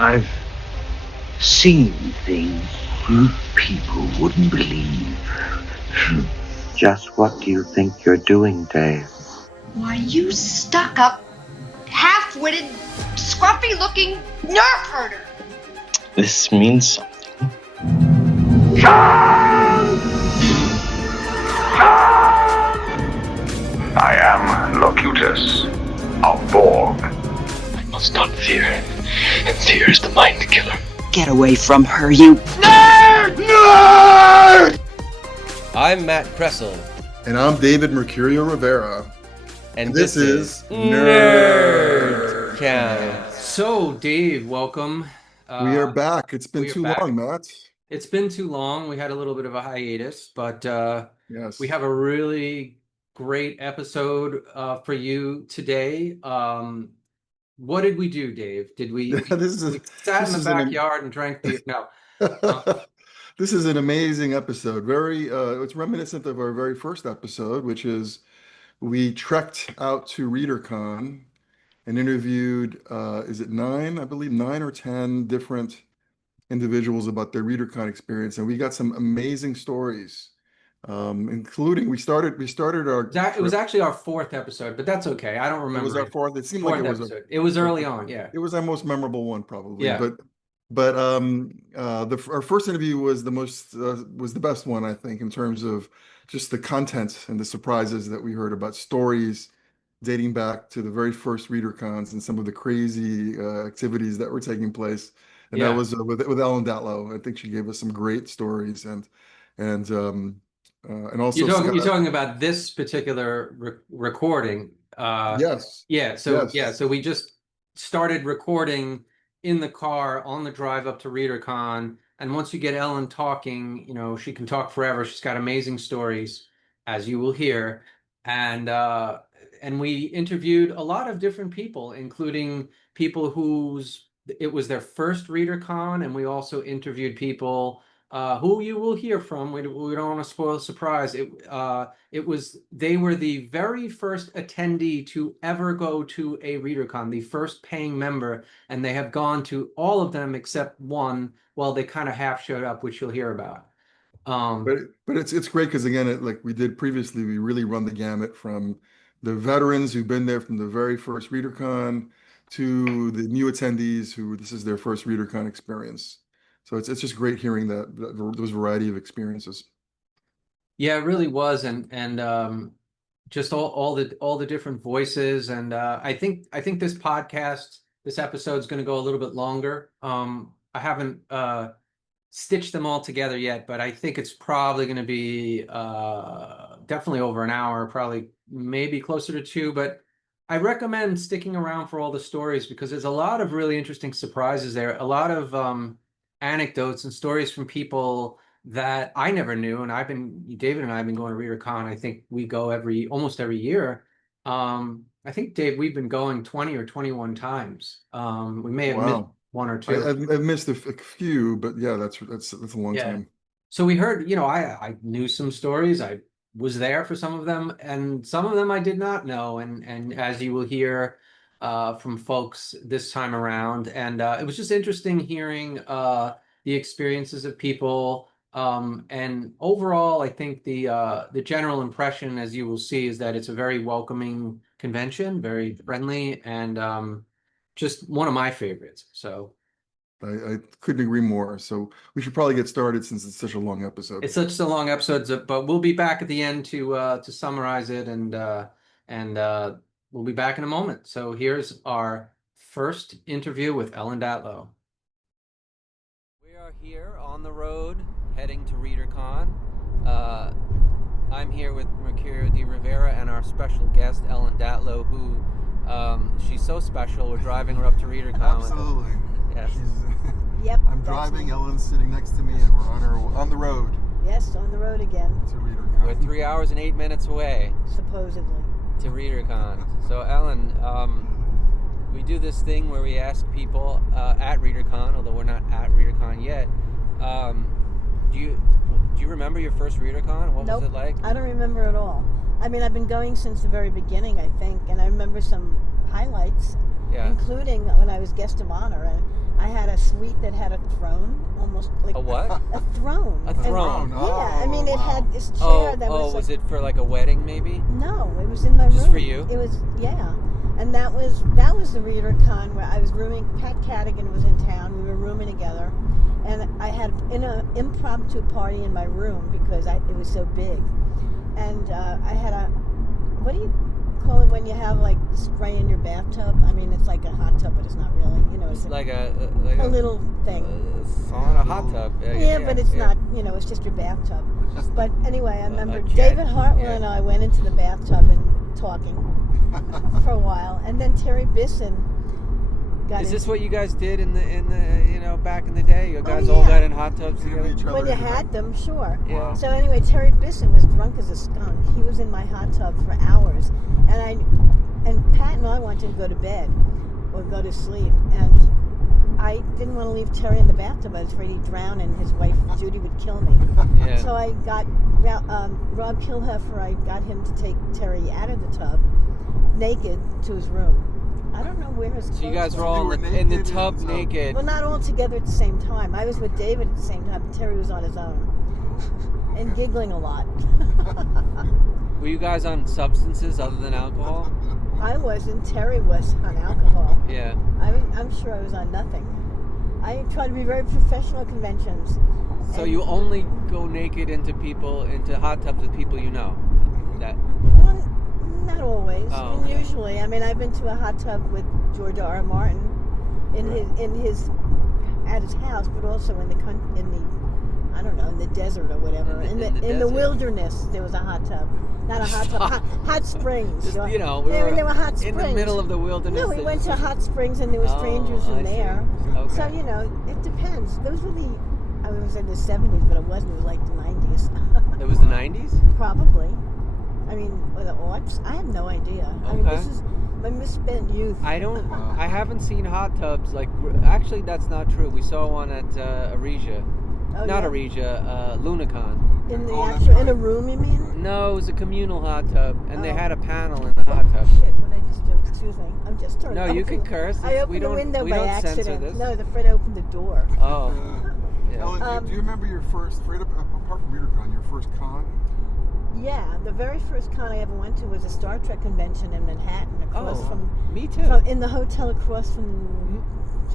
I've seen things you people wouldn't believe. Just what do you think you're doing, Dave? Why, you stuck-up, half-witted, scruffy-looking nerf herder. This means something. Janz! I am Locutus of Borg. I must not fear. And fear is the mind killer. Get away from her, you Nerd! Nerd! I'm Matt Kressel. And I'm David Mercurio Rivera. And this is Nerdcons. So, Dave, welcome. We are back. It's been too long, Matt. It's been too long. We had a little bit of a hiatus, but yes, we have a really great episode for you today. What did we do, Dave? Did we, we sat in the backyard and drank beer? No. This is an amazing episode. It's reminiscent of our very first episode, which is we trekked out to Readercon and interviewed, is it 9 or 10 different individuals about their Readercon experience, and we got some amazing stories, including we started our. It was actually our fourth episode, but that's okay. I don't remember. It was our fourth. It seemed fourth like it was. It was early on. Yeah, it was our most memorable one, probably. Yeah. But our first interview was the best one, I think, in terms of just the content and the surprises that we heard about stories dating back to the very first Readercons and some of the crazy activities that were taking place. And that was with Ellen Datlow. I think she gave us some great stories and also you're talking about this particular recording. Yes. Yeah. So we just started recording in the car on the drive up to Readercon, and once you get Ellen talking, she can talk forever. She's got amazing stories, as you will hear, and we interviewed a lot of different people, including people it was their first Readercon, and we also interviewed people who you will hear from. We don't want to spoil the surprise. They were the very first attendee to ever go to a Readercon, the first paying member, and they have gone to all of them except one. Well, they kind of half showed up, which you'll hear about. But it's great because, again, like we did previously, we really run the gamut from the veterans who've been there from the very first Readercon to the new attendees who this is their first Readercon experience. So it's just great hearing those variety of experiences. Yeah, it really was, and just all the different voices, and I think this episode is going to go a little bit longer. I haven't stitched them all together yet, but I think it's probably going to be definitely over an hour, probably maybe closer to 2, but I recommend sticking around for all the stories because there's a lot of really interesting surprises there, a lot of anecdotes and stories from people that I never knew. And David and I have been going to Readercon. I think we go almost every year. I think, Dave, we've been going 20 or 21 times. We may have missed one or two. I've missed a few, but yeah, that's a long time. So we heard, I knew some stories. I was there for some of them, and some of them I did not know. And as you will hear from folks this time around, and it was just interesting hearing the experiences of people. And overall, I think the general impression, as you will see, is that it's a very welcoming convention, very friendly, and just one of my favorites. So I couldn't agree more. So we should probably get started since it's such a long episode. It's such a long episode, but we'll be back at the end to summarize it, and we'll be back in a moment. So here's our first interview with Ellen Datlow. We are here on the road heading to Readercon. I'm here with Mercurio de Rivera and our special guest, Ellen Datlow, who she's so special. We're driving her up to Readercon. Absolutely. Yes. Yep. I'm driving, Ellen's sitting next to me, and we're on the road. Yes, on the road again. To Readercon. We're 3 hours and 8 minutes away. Supposedly. To Readercon. So, Ellen, we do this thing where we ask people at Readercon, although we're not at Readercon yet. Do you remember your first Readercon? What was it like? I don't remember at all. I mean, I've been going since the very beginning, I think, and I remember some highlights, including when I was guest of honor. And I had a suite that had a throne, almost like A what? A throne. A throne. Yeah, I mean, it had this chair Oh, that was. was it for like a wedding, maybe? No, it was in my room. Just for you? It was, yeah. And that was the Readercon where I was rooming. Pat Cadigan was in town. We were rooming together, and I had an impromptu party in my room because it was so big, and I had a, what do you call it when you have like spray in your bathtub? I mean, it's like a hot tub, but it's not really. You know, it's like a little thing. Sauna hot tub. Yeah, but it's not. You know, it's just your bathtub. But anyway, I remember David Hartwell and I went into the bathtub and talking for a while, and then Terry Bisson got. Is this what you guys did in the back in the day? You guys yeah. all got in hot tubs together? When you had them, sure. Yeah. So anyway, Terry Bisson was drunk as a skunk. He was in my hot tub for hours, and Pat and I wanted to go to bed or go to sleep, and I didn't want to leave Terry in the bathtub. I was afraid he'd drown, and his wife Judy would kill me. Yeah. So I got Rob Kilheffer. I got him to take Terry out of the tub, naked, to his room. I don't know where his. So you guys were all in the tub naked. Well, not all together at the same time. I was with David at the same time, but Terry was on his own and giggling a lot. Were you guys on substances other than alcohol? I was, and Terry was on alcohol. Yeah. I'm sure I was on nothing. I try to be very professional at conventions. So you only go naked into hot tubs with people you know? Well, not always. Oh, I mean, usually. I mean, I've been to a hot tub with George R. Martin at his house, but also in the I don't know, in the desert or whatever. In the wilderness, there was a hot tub. Not a hot tub, hot springs. Just, there were hot springs. In the middle of the wilderness. No, we went to hot springs and there were strangers in there. Okay. So, it depends. Those were I was in the 70s, but it wasn't. It was like the 90s. It was the 90s? Probably. I mean, or the aughts? I have no idea. Okay. I mean, this is my misspent youth. I haven't seen hot tubs. Actually, that's not true. We saw one at Aresia. Oh, Not yeah. Aresia, Lunacon. In a room, you mean? No, it was a communal hot tub, and they had a panel in the hot tub. Shit, what I just do? Excuse me. I'm just turning. No, you can curse. I opened the window by censor accident. this. No, the Fred opened the door. Oh. Yeah. Ellen, do you remember your first, apart from Readercon, your first con? Yeah, the very first con I ever went to was a Star Trek convention in Manhattan, across from. Me too. In the hotel across from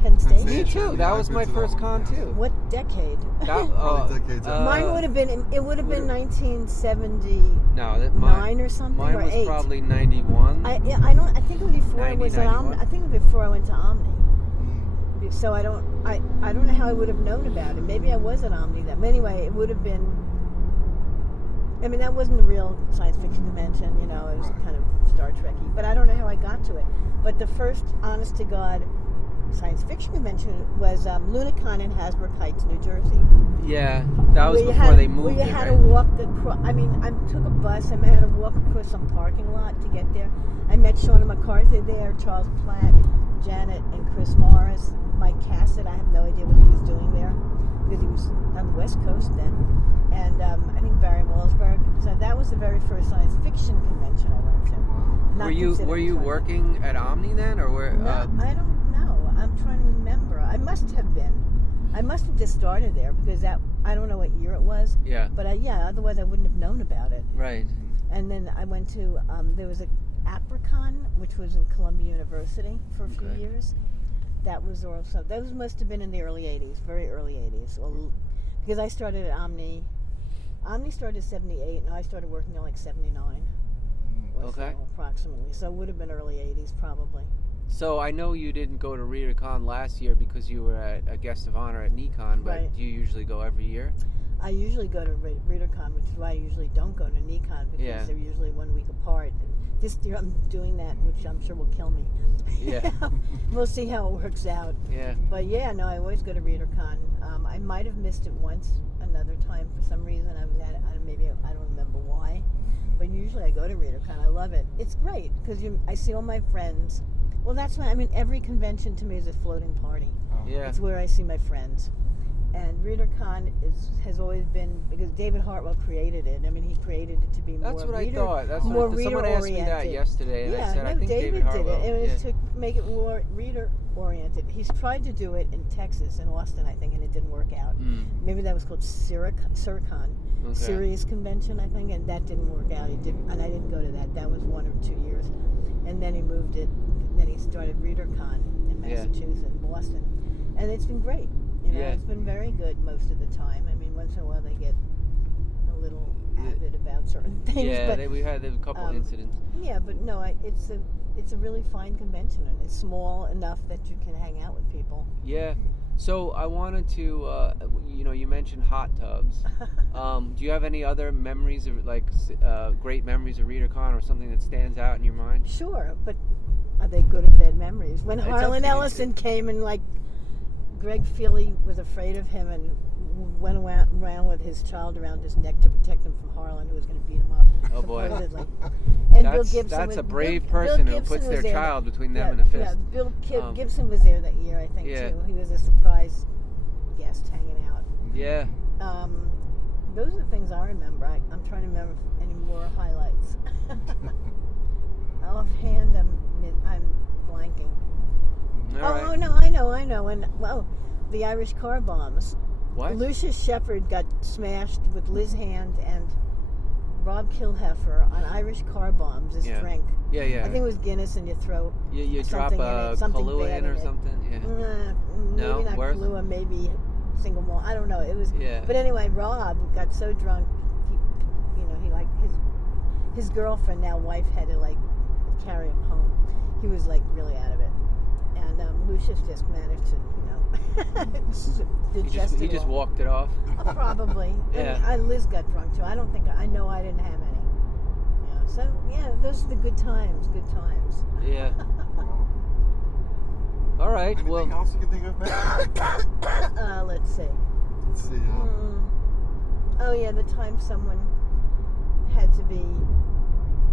Penn Station. Me too. That was my first con too. What decade? Decades. Mine would have been. It would have been 1970. No, nine or something, mine or was 8. Probably 91. I don't. I think it was before I was at 91. Omni. I think it was before I went to Omni. So I don't know how I would have known about it. Maybe I was at Omni then. But anyway, it would have been. I mean, that wasn't a real science fiction convention. It was kind of Star Trek-y. But I don't know how I got to it. But the first, honest to God, science fiction convention was Lunacon in Hasbrook Heights, New Jersey. Yeah, that was before they moved. Where you had to walk across. I mean, I took a bus. I had to walk across some parking lot to get there. I met Shauna McCarthy there, Charles Platt, Janet, and Chris Morris. Mike Cassett. I have no idea what he was doing there because he was on the West Coast then. And I think Barry Walsberg. So that was the very first science fiction convention I went to. Were you working at Omni then, or where? No, I don't know. I'm trying to remember. I must have been. I must have just started there because I don't know what year it was. Yeah. But otherwise I wouldn't have known about it. Right. And then I went to there was a Apricon, which was in Columbia University for a few years. That was also, those must have been in the early 80s, very early 80s. Because I started at Omni. Omni started in 78, and I started working there like 79. Okay. So, approximately. So it would have been early 80s, probably. So I know you didn't go to Readercon last year because you were a guest of honor at Nikon, but do you usually go every year? I usually go to Readercon, which is why I usually don't go to Nikon, because they're usually 1 week apart. And this year I'm doing that, which I'm sure will kill me. Yeah. We'll see how it works out. Yeah. But I always go to Readercon. I might have missed it once another time for some reason. I was at it, maybe I don't remember why. But usually I go to Readercon. I love it. It's great because I see all my friends. Well, that's why, every convention to me is a floating party. Yeah. It's where I see my friends. And Readercon has always been, because David Hartwell created it. I mean, he created it to be That's more what reader, I thought. That's more what reader someone asked me that oriented. yesterday, and Yeah, I said, no, I think David did Hartwell. it. It was to make it more reader oriented. He's tried to do it in Texas, in Austin, I think, and it didn't work out. Maybe that was called Siricon, Serious Convention, I think, and that didn't work out. And I didn't go to that. That was 1 or 2 years, and then he moved it. Then he started Readercon in Massachusetts and Boston, and it's been great. You know, it's been very good most of the time. I mean, once in a while they get a little avid about certain things. Yeah, but, we had a couple incidents. Yeah, but no, it's a really fine convention, and it's small enough that you can hang out with people. Yeah. So I wanted to, you mentioned hot tubs. Do you have any other memories of great memories of Readercon or something that stands out in your mind? Sure, but are they good or bad memories? When It's Harlan okay. Ellison came and Greg Feely was afraid of him and went around with his child around his neck to protect him from Harlan, who was going to beat him up. Oh boy. Supposedly. And Bill Gibson That's was, a brave Bill person who Gibson puts was their there child between them yeah, and a fist. Yeah, Bill Gibson was there that year, I think, too. He was a surprise guest hanging out. Yeah. Those are the things I remember. I'm trying to remember any more highlights. Offhand, I'm blanking. All right. No, I know. And the Irish car bombs. What? Lucius Shepard got smashed with Liz Hand and Rob Kilheffer onIrish car bombs. His drink. Yeah. I think it was Guinness, and you throw You drop something a in it, something Kahlua bad in or it. something. Yeah. Maybe No? not Worse? Kahlua, maybe single malt. I don't know. It was. Yeah. But anyway, Rob got so drunk, he like his girlfriend, now wife, had to carry him home. He was really out of it, and Lucius just managed to digest He it just all. walked it off. Probably. Yeah. And Liz got drunk too. I know I didn't have any. Yeah. So those are the good times. Good times. Yeah. All right. Anything else you can think of, Matt? Let's see. Let's see. Oh yeah, the time someone had to be.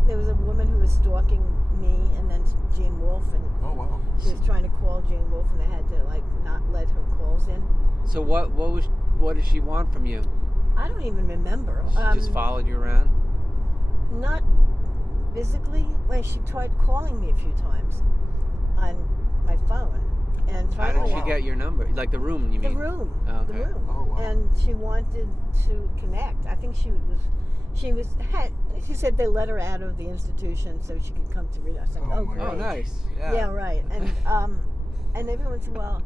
There was a woman who was stalking me, and then Gene Wolfe, and Oh wow. she was trying to call Gene Wolfe, and they had to not let her calls in. So what did she want from you? I don't even remember. She just followed you around? Not physically. She tried calling me a few times on my phone, and How finally did she get your number? Like the room, you mean? the room, Oh, okay. the room, Oh, wow. and she wanted to connect. I think she said they let her out of the institution so she could come to read. I said, Oh, oh my great. Oh, nice. Yeah. Yeah, right. And every once in a while,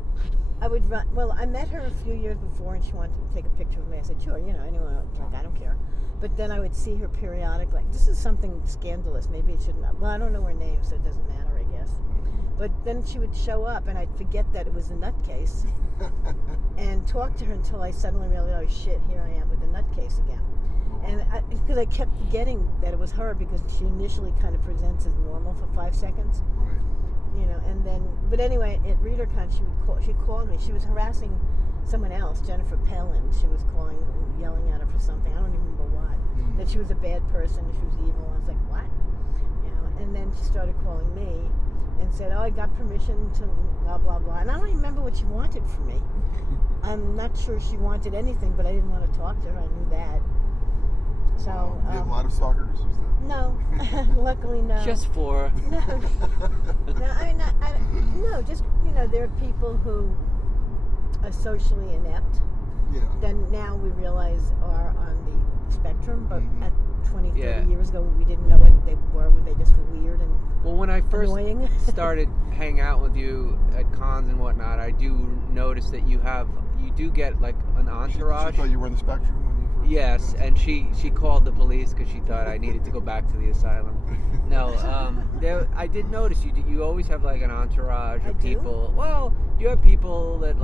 I would run. Well, I met her a few years before, and she wanted to take a picture of me. I said, sure, anyone, I don't care. But then I would see her periodically. This is something scandalous. Maybe it shouldn't. Well, I don't know her name, so it doesn't matter, I guess. But then she would show up, and I'd forget that it was a nutcase, and talk to her until I suddenly realized, oh shit, here I am with the nutcase again. And because I kept forgetting that it was her, because she initially kind of presents as normal for 5 seconds. Right. And then, but anyway, at Readercon, she called me. She was harassing someone else, Jennifer Pellin. She was calling, yelling at her for something. I don't even remember what. That she was a bad person, she was evil. I was like, what? And then she started calling me and said, oh, I got permission to blah, blah, blah. And I don't even remember what she wanted from me. I'm not sure she wanted anything, but I didn't want to talk to her. I knew that. So, you have a lot of stalkers? no, luckily no. Just for. No, no, just, there are people who are socially inept. Yeah. Then now we realize are on the spectrum, but at 20, 30 Yeah. years ago, we didn't know what they were. They just were weird and Well, when I first annoying. started hanging out with you at cons and whatnot, I do notice that you do get an entourage. She thought you were on the spectrum when you first. Yes, and she called the police because she thought I needed to go back to the asylum. No, I did notice you always have an entourage I of do? people. Well, you have people that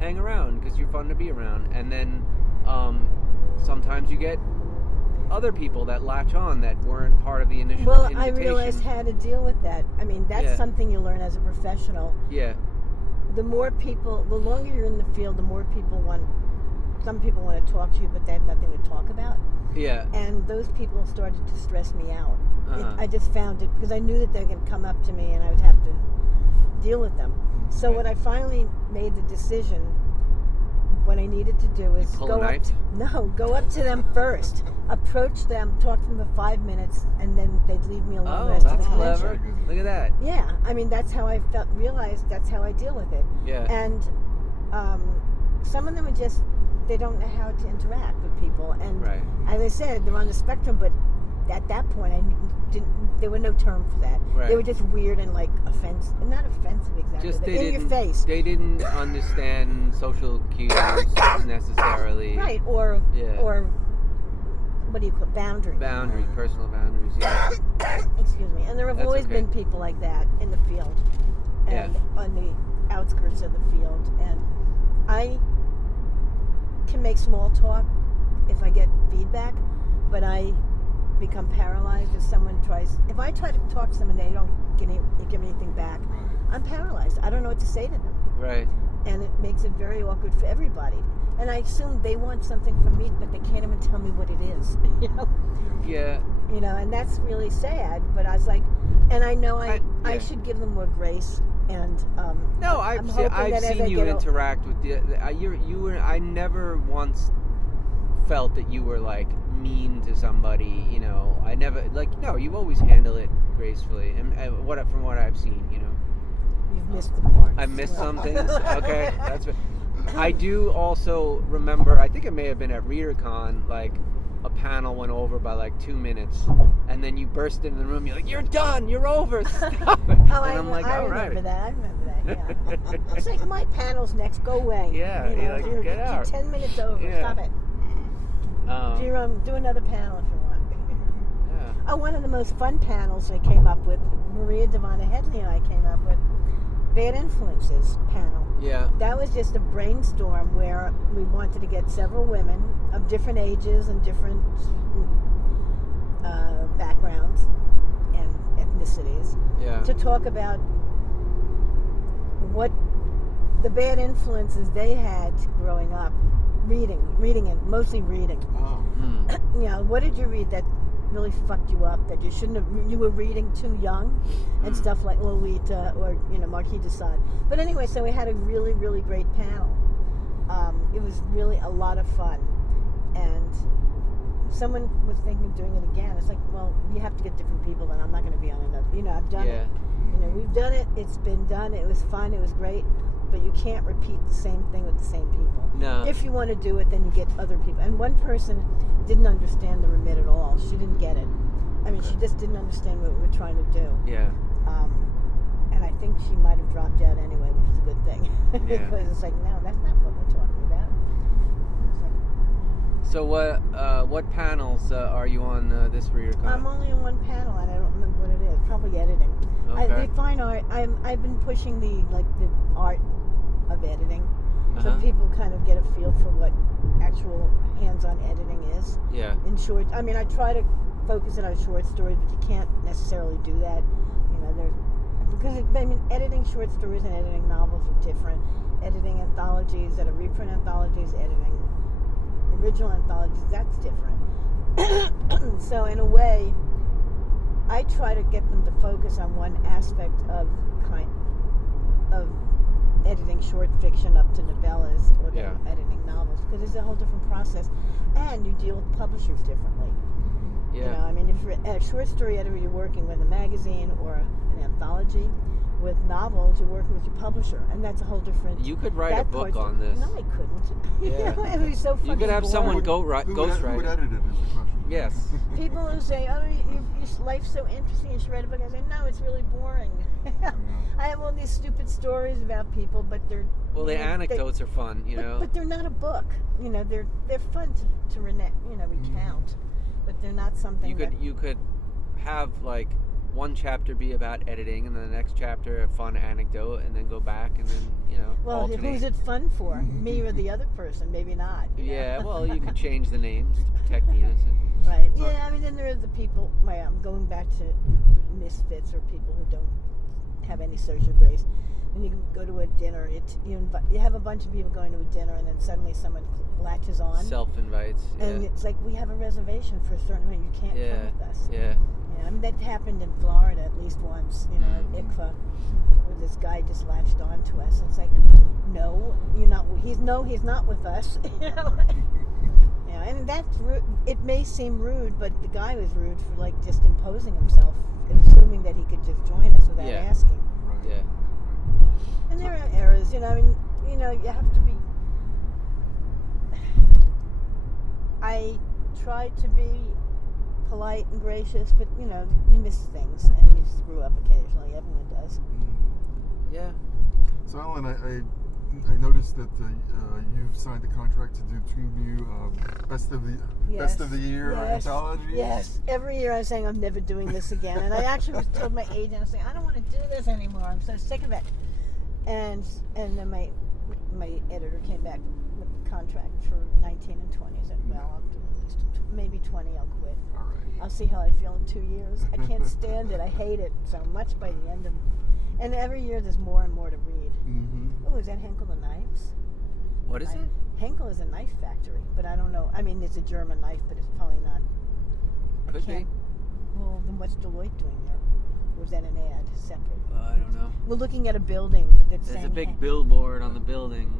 hang around because you're fun to be around, and then sometimes you get other people that latch on that weren't part of the initial invitation. I realized how to deal with that. I mean, that's something you learn as a professional. Yeah. The longer you're in the field, the more some people want to talk to you, but they have nothing to talk about. Yeah. And those people started to stress me out. Uh-huh. I just found it, because I knew that they were going to come up to me and I would have to deal with them. So Right. when I finally made the decision, what I needed to do is pull a knife? Go up to them first, approach them, talk to them for 5 minutes, and then they'd leave me alone the rest of the that's convention. clever. Look at that. Yeah, I mean, that's how I realized that's how I deal with it. Yeah. And some of them are just, they don't know how to interact with people. And Right. as I said, they're on the spectrum, but at that point, there were no term for that. Right. They were just weird and like not offensive exactly, Just but they in didn't, your face. They didn't understand social cues necessarily. Right, or Yeah. what do you call it? Boundaries. Personal boundaries, yeah. Excuse me. And there have That's always okay. been people like that in the field and on the outskirts of the field. And I can make small talk if I get feedback, but I become paralyzed if someone if I try to talk to someone and they don't give me anything back, I'm paralyzed. I don't know what to say to them. Right. And it makes it very awkward for everybody. And I assume they want something from me, but they can't even tell me what it is. You know? Yeah. You know, and that's really sad. But I was like, and I know I should give them more grace. And no, I've seen you interact with I never once felt that you were like mean to somebody. You know, I never no. You always handle it gracefully, and from what I've seen, you know. You've missed the part. I missed some things. Okay, that's what. I do also remember, I think it may have been at Readercon, like a panel went over by like 2 minutes, and then you burst into the room, you're like, you're done, you're over, stop it. And I'm like, all right. I remember that, yeah. It's like, my panel's next, go away. Yeah, you know, like, get out. You're 10 minutes over, stop it. Do another panel if you want. Yeah. Oh, one of the most fun panels I came up with, Maria Devana Headley and I came up with, Bad Influences panel. Yeah. That was just a brainstorm where we wanted to get several women of different ages and different backgrounds and ethnicities to talk about what the bad influences they had growing up, mostly reading. Oh. You know, what did you read that really fucked you up, that you were reading too young and stuff like Lolita or Marquis de Sade. But anyway, so we had a really, really great panel. It was really a lot of fun, and someone was thinking of doing it again. It's like, well, you have to get different people, and I'm not going to be on another. I've done it. We've done it. It's been done. It was fun. It was great. But you can't repeat the same thing with the same people. No. If you want to do it, then you get other people. And one person didn't understand the remit at all. She didn't get it. I mean, she just didn't understand what we were trying to do. Yeah. And I think she might have dropped out anyway, which is a good thing. Yeah. Because it's like, no, that's not what we're talking about. So what panels are you on this Readercon? I'm only on one panel, and I don't remember what it is. Probably editing. Okay. The fine art. I've been pushing the art of editing, so Uh-huh. people kind of get a feel for what actual hands-on editing is. Yeah. In short, I mean, I try to focus it on short stories, but you can't necessarily do that. Because editing short stories and editing novels are different. Editing anthologies that are reprint anthologies, editing original anthologies, that's different. So in a way, I try to get them to focus on one aspect of editing short fiction up to novellas or editing novels, because it's a whole different process, and you deal with publishers differently. Yeah. I mean, if you're a short story editor, you're working with a magazine or an anthology. With novels, you're working with your publisher, and that's a whole different. You could write a book on this. No, I couldn't. Yeah. It would be so fucking You could have boring. someone Who ghostwrite would edit it is the question. Yes. People who say, "Oh, your life's so interesting, you should write a book." I say, "No, it's really boring." I have all these stupid stories about people, but they're The anecdotes are fun, But they're not a book. They're fun to recount, but they're not something. You could have like one chapter be about editing, and then the next chapter a fun anecdote, and then go back, and then Well, alternate. who's it fun for? Me or the other person? Maybe not. Yeah, well, you could change the names to protect the innocent. Right. Yeah, I mean, then there are the people, I'm going back to misfits or people who don't have any social grace. When you go to a dinner, you have a bunch of people going to a dinner, and then suddenly someone latches on. Self-invites. Yeah. And it's like, we have a reservation for a certain amount. You can't come with us. Yeah. Yeah, I mean, that happened in Florida at least once, at ICFA, with this guy just latched on to us. It's like, no, you're not. He's not with us. You know, and that's rude. It may seem rude, but the guy was rude for like just imposing himself, assuming that he could just join us without asking. Right. Yeah. And there are errors, you know. I mean, you know, you have to be. I tried to be polite and gracious, but you know, you miss things and you screw up occasionally. Everyone does. Yeah. So Alan, I noticed that you've signed a contract to do 2 new best of the year anthologies. Yes. Every year I'm saying I'm never doing this again, and I actually was told my agent, I was saying I don't want to do this anymore. I'm so sick of it. And then my editor came back with the contract for 19 and 20. I said, well, I'll do at least maybe 20. I'll quit. All right. I'll see how I feel in 2 years. I can't stand it. I hate it so much by the end of. And every year there's more and more to read. Mm-hmm. Oh, is that Henkel the Knives? What is it? Henkel is a knife factory, but I don't know. I mean, it's a German knife, but it's probably not. Could be. Well, then what's Deloitte doing there? Or was that an ad separate? I don't know. We're looking at a building that's There's saying a big billboard on the building.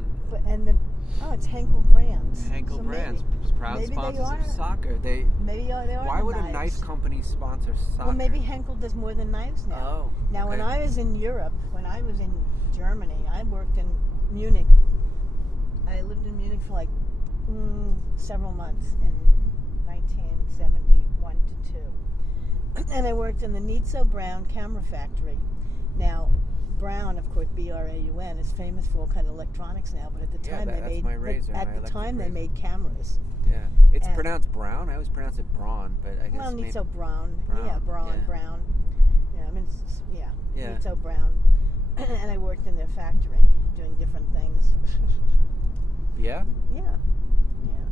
It's Henkel Brands. Henkel So Brands, proud maybe they sponsors are. of soccer. They are. Why would a knives. knife company sponsor soccer? Well, maybe Henkel does more than knives now. Oh. Now, when okay. I was in Europe, when I was in Germany, I worked in Munich. I lived in Munich for like several months in 1971 to 2. And I worked in the Nitzo Brown camera factory. Now, Brown, of course, B-R-A-U-N, is famous for all kind of electronics now, but at the time they made cameras. Yeah, it's pronounced Brown. I always pronounce it Braun, but I guess well, Nitzo Brown. Yeah, Brown. Yeah, I mean, Nitzo Brown. And I worked in their factory doing different things. Yeah? Yeah.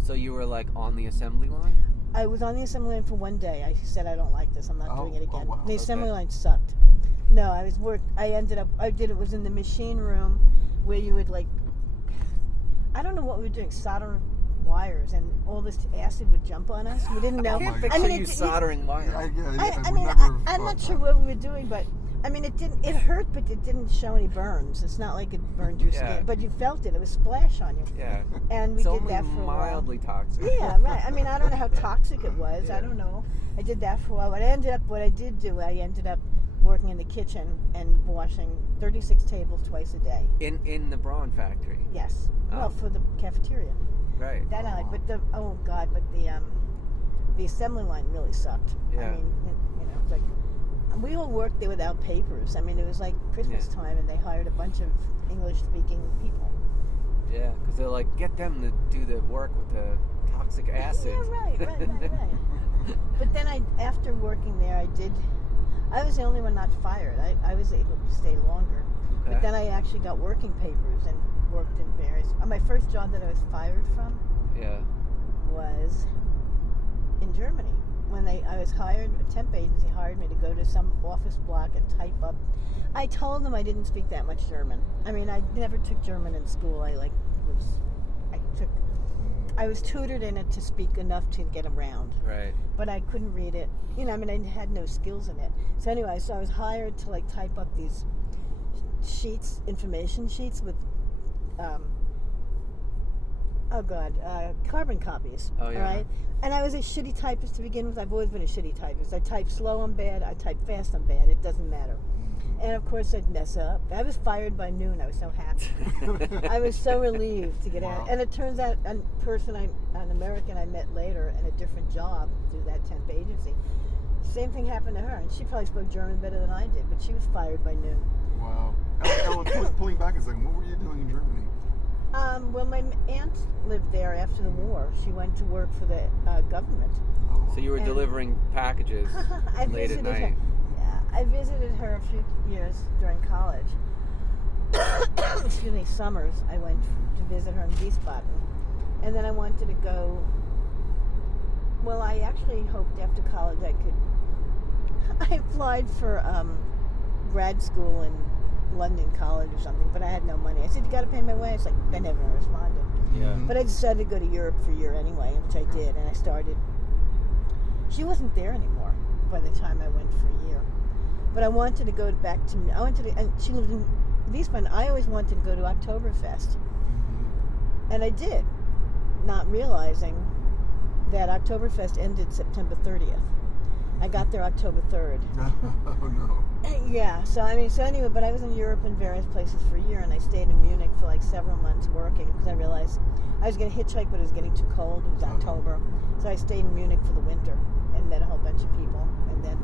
So you were like on the assembly line? I was on the assembly line for one day. I said, I don't like this. I'm not doing it again. Wow. The assembly line sucked. No, it was in the machine room where you would I don't know what we were doing, solder wires, and all this acid would jump on us. We didn't know. I can't picture you soldering wires. I'm not sure what we were doing, but I mean, it hurt, but it didn't show any burns. It's not like it burned your skin, but you felt it. It was splash on you. Yeah. And we did that for a while. Mildly toxic. Yeah, right. I mean, I don't know how toxic it was. I don't know. I did that for a while. What I ended up working in the kitchen and washing 36 tables twice a day. In the Braun factory? Yes. Oh. Well, for the cafeteria. Right. That I like, but the assembly line really sucked. Yeah. I mean, it's like we all worked there without papers. I mean, it was like Christmas time, and they hired a bunch of English-speaking people. Yeah, because they're like, get them to do the work with the toxic acid. Yeah, right. But then after working there, I was the only one not fired. I was able to stay longer. Okay. But then I actually got working papers and worked in various. My first job that I was fired from was in Germany. When I was hired, a temp agency hired me to go to some office block and type up. I told them I didn't speak that much German. I mean, I never took German in school. I was tutored in it to speak enough to get around. Right. But I couldn't read it. I had no skills in it. So anyway, I was hired to type up these sheets, information sheets with, carbon copies. Oh, yeah. All right? And I was a shitty typist to begin with. I've always been a shitty typist. I type slow, I'm bad. I type fast, I'm bad. It doesn't matter. And of course, I'd mess up. I was fired by noon. I was so happy. I was so relieved to get out. And it turns out an American I met later in a different job through that temp agency, same thing happened to her. And she probably spoke German better than I did, but she was fired by noon. Wow. Alan, pulling back a second, what were you doing in Germany? Well, my aunt lived there after the war. She went to work for the government. So you were delivering packages late at night. I visited her a few years during college. Excuse me, summers. I went to visit her in Wiesbaden. And then I wanted to go. Well, I actually hoped after college I applied for grad school in London College or something, but I had no money. I said, you got to pay my way. It's like, they never responded. Yeah. But I decided to go to Europe for a year anyway, which I did, and I started. She wasn't there anymore by the time I went for a year. But I wanted to go back to, and she lived in Wiesbaden. I always wanted to go to Oktoberfest. And I did, not realizing that Oktoberfest ended September 30th. I got there October 3rd. Oh no. Yeah, so anyway, but I was in Europe in various places for a year, and I stayed in Munich for like several months working, because I realized I was going to hitchhike, but it was getting too cold. It was October. So I stayed in Munich for the winter and met a whole bunch of people, and then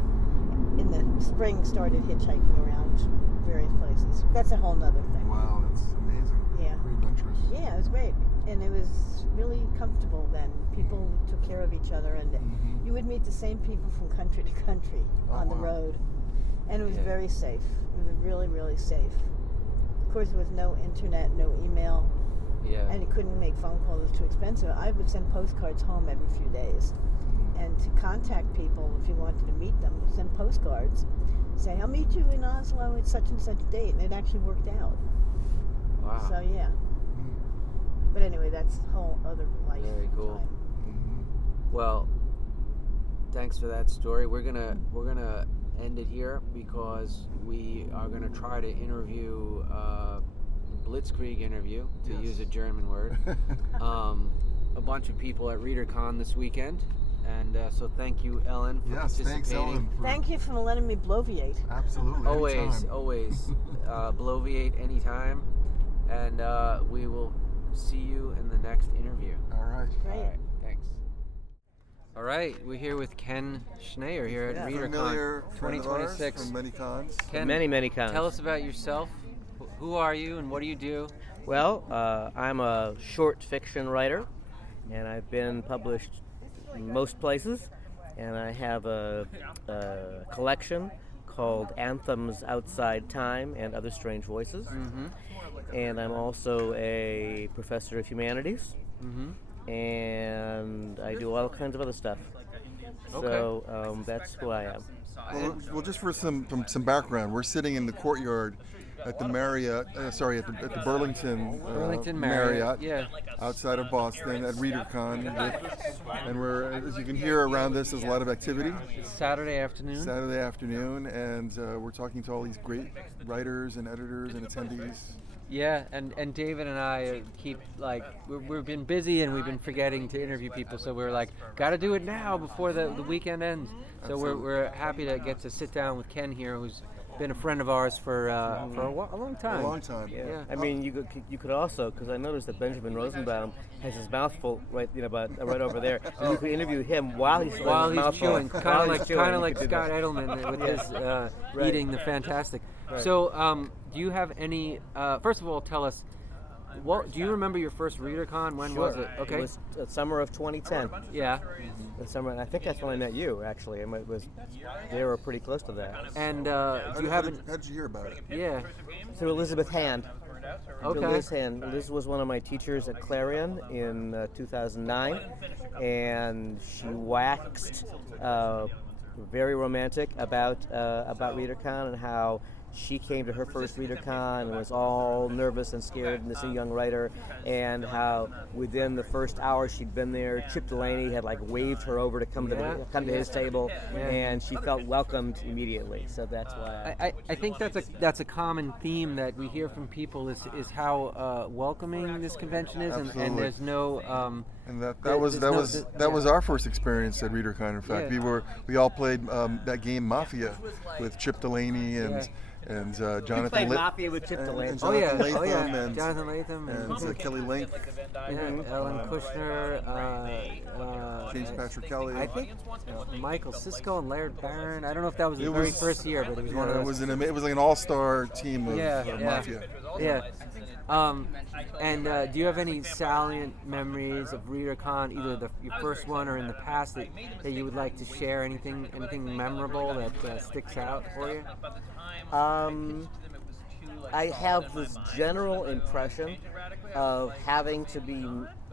in the spring started hitchhiking around various places. That's a whole nother thing. Wow, that's amazing. Yeah. Very adventurous. Yeah, it was great. And it was really comfortable then. People took care of each other, and you would meet the same people from country to country on the road. And it was very safe. It was really, really safe. Of course, there was no internet, no email. Yeah. And you couldn't make phone calls. It was too expensive. I would send postcards home every few days. And to contact people, if you wanted to meet them, send postcards. Say, I'll meet you in Oslo at such and such date. And it actually worked out. Wow. So, yeah. But anyway, that's a whole other life. Very cool. Well, thanks for that story. We're gonna end it here because we are gonna try to interview blitzkrieg interview, to use a German word, a bunch of people at Readercon this weekend. And so thank you, Ellen, for participating. Thanks, Ellen. Thank you for letting me bloviate. Absolutely. Always bloviate anytime. And we will see you in the next interview. All right. Great. All right, thanks. All right, we're here with Ken Schneyer here at Readercon Familiar 2026. From many cons. Ken, Many cons. tell us about yourself. Who are you and what do you do? Well, I'm a short fiction writer, and I've been published most places, and I have a collection called Anthems Outside Time and Other Strange Voices. And I'm also a professor of humanities, and I do all kinds of other stuff. So that's who I am. Well, just for some background, we're sitting in the courtyard at the Marriott, at the Burlington Marriott, outside of Boston at Readercon, and we're, as you can hear around this, there's a lot of activity. It's Saturday afternoon, and we're talking to all these great writers and editors and attendees. Yeah, and David and I keep, like, we've been busy and we've been forgetting to interview people, so we're like, got to do it now before the weekend ends. So we're happy to get to sit down with Ken here, who's been a friend of ours for a long time. A long time. Yeah. I mean, you could also, because I noticed that Benjamin Rosenbaum has his mouth full right over there. And you could interview him while he's chewing, kind of like Scott Edelman with his eating the fantastic. Right. So, do you have any? First of all, tell us. Do you remember your first Readercon? When was it? Okay. It was the summer of 2010. Yeah. The summer, and I think that's when I met you. Actually, they were pretty close to that. And how did you hear about it? Yeah. Through Elizabeth Hand. Okay. Liz Hand. Liz was one of my teachers at Clarion in 2009, and she waxed very romantic about Readercon and how she came to her first Readercon and was all nervous and scared, and this is a young writer, and how within the first hour she'd been there, Chip Delaney had like waved her over to come to his table, and she felt welcomed immediately. So that's why I think that's a common theme that we hear from people is how welcoming this convention is, and there's no. And that was our first experience at Readercon. In fact, we all played that game Mafia with Chip Delaney and Jonathan. We played Mafia with Chip Delaney. And Jonathan and Jonathan Latham and Kelly Link. Ellen Kushner, James Patrick Kelly. I think Michael Cisco and Laird Barron. I don't know if that was the very first year, but it was one of those. It was like an all-star team of Mafia. Yeah. And do you have any salient memories of Readercon, either your first one or in the past, that you would like to share? Anything memorable that sticks out for you? I have this general impression of having to be,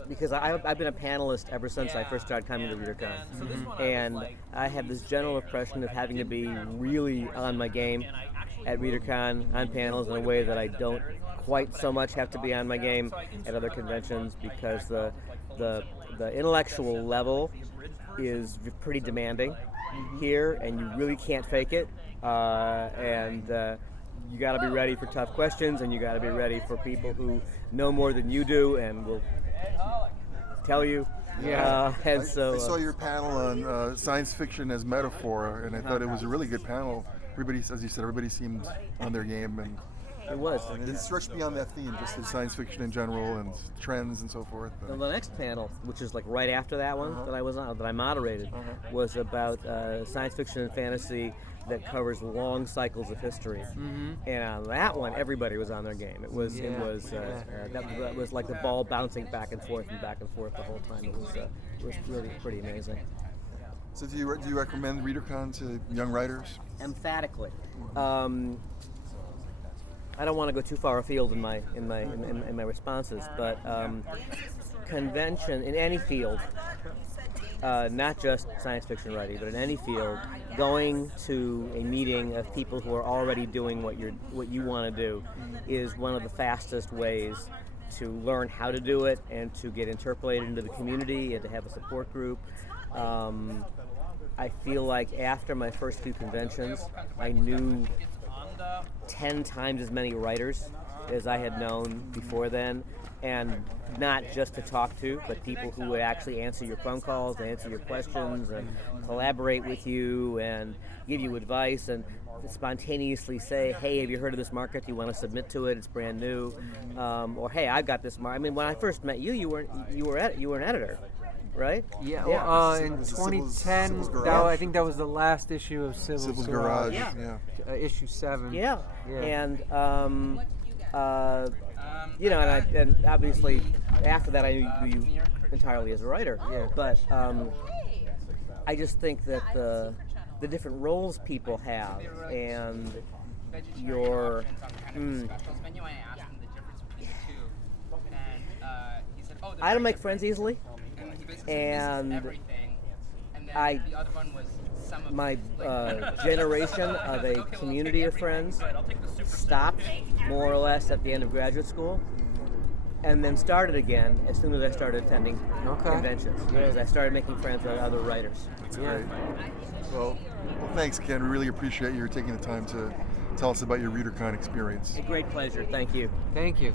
because I've been a panelist ever since I first started coming to Readercon, and I have this general impression of having to be really on my game at Readercon on panels in a way that I don't quite so much have to be on my game at other conventions, because the intellectual level is pretty demanding here, and you really can't fake it. You got to be ready for tough questions, and you got to be ready for people who know more than you do and will tell you. Yeah. I saw your panel on science fiction as metaphor, and I thought it was a really good panel. Everybody, as you said, everybody seemed on their game, and it was. And it stretched beyond that theme, just the science fiction in general and trends and so forth. And the next panel, which is like right after that one that I was on, that I moderated, was about science fiction and fantasy that covers long cycles of history. And on that one, everybody was on their game. That was like the ball bouncing back and forth the whole time. It was really pretty amazing. So do you recommend Readercon to young writers? Emphatically. I don't want to go too far afield in my responses, but convention in any field, not just science fiction writing, but in any field, going to a meeting of people who are already doing what you want to do is one of the fastest ways to learn how to do it and to get interpolated into the community and to have a support group. I feel like after my first few conventions, I knew 10 times as many writers as I had known before then, and not just to talk to, but people who would actually answer your phone calls, answer your questions, and collaborate with you, and give you advice, and spontaneously say, hey, have you heard of this market? Do you want to submit to it? It's brand new. Or hey, I've got this market. I mean, when I first met you, you were an editor, right? Yeah. Well, in 2010, I think that was the last issue of Civil's Garage. Issue 7. Yeah. And and obviously after that I knew you entirely as a writer. Yeah. But I just think that the different roles people have and your I don't make friends easily, and my generation of a community of friends stopped more or less at the end of graduate school, and then started again as soon as I started attending conventions, because I started making friends with other writers. That's great. Well, thanks, Ken. We really appreciate you taking the time to tell us about your Readercon experience. A great pleasure. Thank you. Thank you.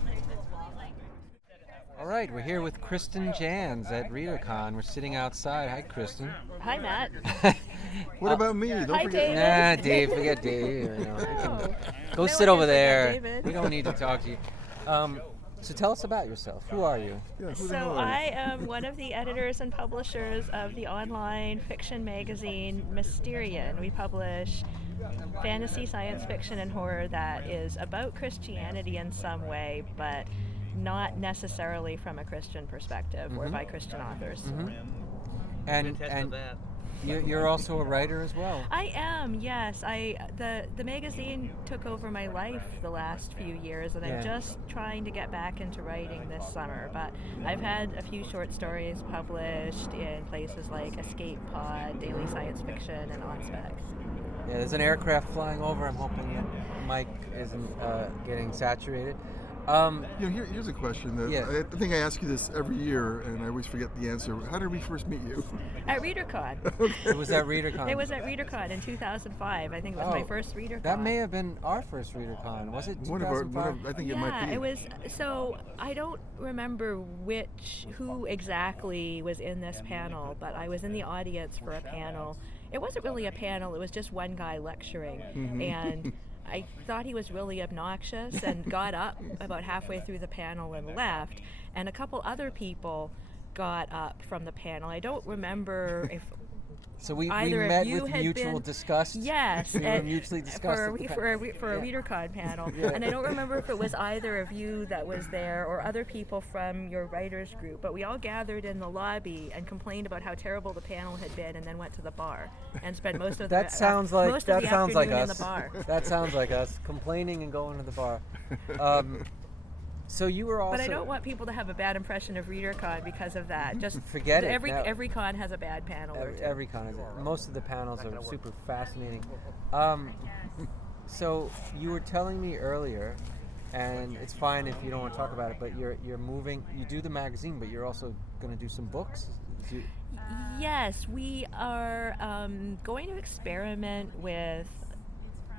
All right, we're here with Kristin Janz at Readercon. We're sitting outside. Hi, Kristin. Hi, Matt. What about me? Don't forget. David. Dave. Forget Dave. Go sit over there. We don't need to talk to you. So tell us about yourself. Who are you? So I am one of the editors and publishers of the online fiction magazine Mysterian. We publish fantasy, science fiction, and horror that is about Christianity in some way, but not necessarily from a Christian perspective or by Christian authors. And you're also a writer as well. I am, yes. The magazine took over my life the last few years, and I'm just trying to get back into writing this summer. But I've had a few short stories published in places like Escape Pod, Daily Science Fiction, and On Spec. Yeah, there's an aircraft flying over. I'm hoping the mic isn't getting saturated. Here's a question. I think I ask you this every year, and I always forget the answer. How did we first meet you? At Readercon. It was at Readercon. It was at Readercon in 2005. I think it was my first Readercon. That may have been our first Readercon. Was it 2005? I think it might be. Yeah, it was. So I don't remember who exactly was in this panel, but I was in the audience for a panel. It wasn't really a panel. It was just one guy lecturing, and I thought he was really obnoxious and got up about halfway through the panel and left, and a couple other people got up from the panel. I don't remember if so we met with mutual disgust. Yes, we were mutually disgusted for a Readercon panel, and I don't remember if it was either of you that was there or other people from your writers group. But we all gathered in the lobby and complained about how terrible the panel had been, and then went to the bar and spent most of the afternoon in the bar. That sounds like us, complaining and going to the bar. So you were also. But I don't want people to have a bad impression of Readercon because of that. Just forget it. Every con has a bad panel or two. Every con has it. Most of the panels are super fascinating. So you were telling me earlier and it's fine if you don't want to talk about it, but you're moving. You do the magazine, but you're also going to do some books. Yes, we are going to experiment with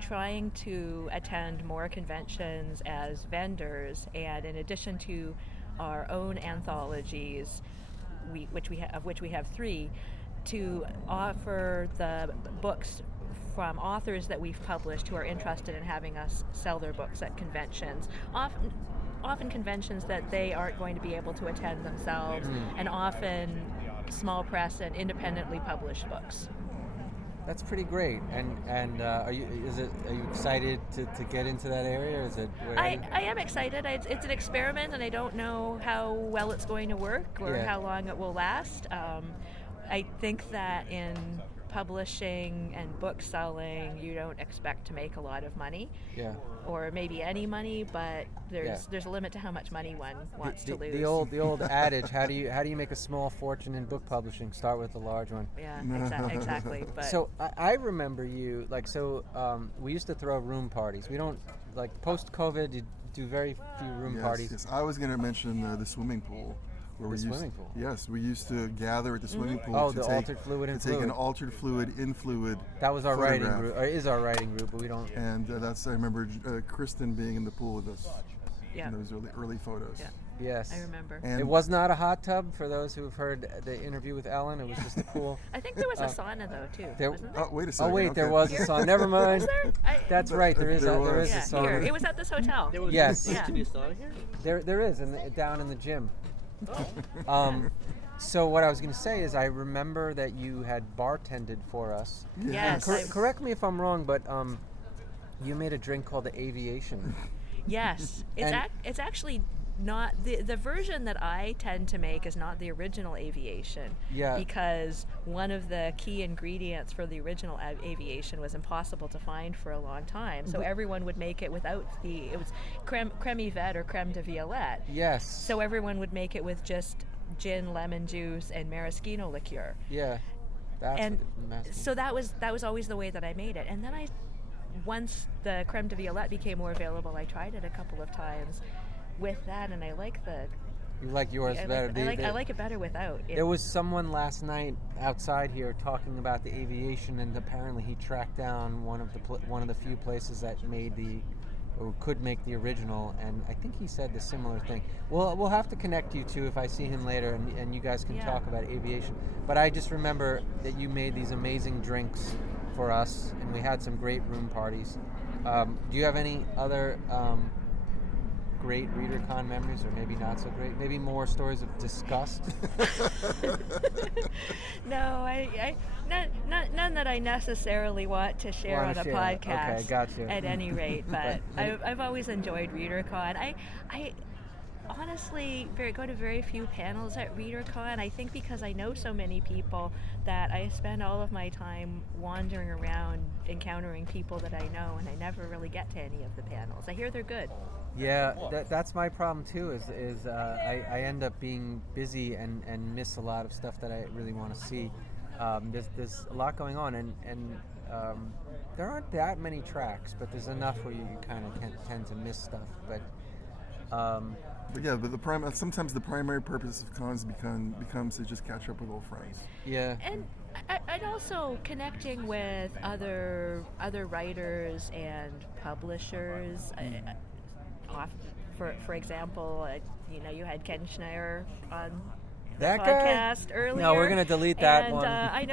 trying to attend more conventions as vendors, and in addition to our own anthologies, of which we have 3, to offer the books from authors that we've published who are interested in having us sell their books at conventions. Often conventions that they aren't going to be able to attend themselves, and often small press and independently published books. That's pretty great. And are you excited to get into that area? Is it? I am excited. It's an experiment, and I don't know how well it's going to work or how long it will last. I think that in publishing and book selling, you don't expect to make a lot of money, or maybe any money, but there's a limit to how much money one wants to lose. The old adage, how do you make a small fortune in book publishing? Start with a large one. Yeah, exactly. But so I remember you we used to throw room parties. We don't post-COVID. You do very few room parties. Yes, I was going to mention the swimming pool. Swimming pool. Yes, we used to gather at the swimming pool. Altered fluid in fluid. Take an altered fluid in fluid. That was our writing group, or is our writing group, but we don't. And I remember Kristin being in the pool with us. Yeah. In those early photos. Yeah. Yes. I remember. And it was not a hot tub, for those who've heard the interview with Ellen. It was just a pool. I think there was a sauna though too. Wasn't there? Oh, wait a second. Oh wait, there was a sauna. Never mind. That's right. There is a sauna. Here. It was at this hotel. Yes. There used to be a sauna here? There is, down in the gym. So what I was going to say is I remember that you had bartended for us. Yes. Correct me if I'm wrong, but you made a drink called the Aviation. Yes. It's actually not the version that I tend to make is not the original Aviation. Yeah. Because one of the key ingredients for the original Aviation was impossible to find for a long time. So everyone would make it without it was creme yvette or creme de violette. Yes. So everyone would make it with just gin, lemon juice, and maraschino liqueur. Yeah. So that was always the way that I made it. And then once the creme de violette became more available, I tried it a couple of times with that, and I like You like yours better. I like it better without. There was someone last night outside here talking about the Aviation, and apparently he tracked down one of the few places that could make the original, and I think he said the similar thing. Well, we'll have to connect you two if I see him later, and you guys can talk about Aviation. But I just remember that you made these amazing drinks for us, and we had some great room parties. Do you have any other great Readercon memories, or maybe not so great? Maybe more stories of disgust? No, none that I necessarily want to share on a podcast. Okay, gotcha. At any rate, but I've always enjoyed Readercon. I honestly go to very few panels at Readercon. I think because I know so many people that I spend all of my time wandering around encountering people that I know, and I never really get to any of the panels. I hear they're good. Yeah, that's my problem too. Is I end up being busy and miss a lot of stuff that I really want to see. There's a lot going on, and there aren't that many tracks, but there's enough where you kind of tend to miss stuff. But sometimes the primary purpose of cons becomes to just catch up with old friends. Yeah. And also connecting with other writers and publishers. For example, you had Ken Schneyer on the podcast earlier. No, we're going to delete that one. I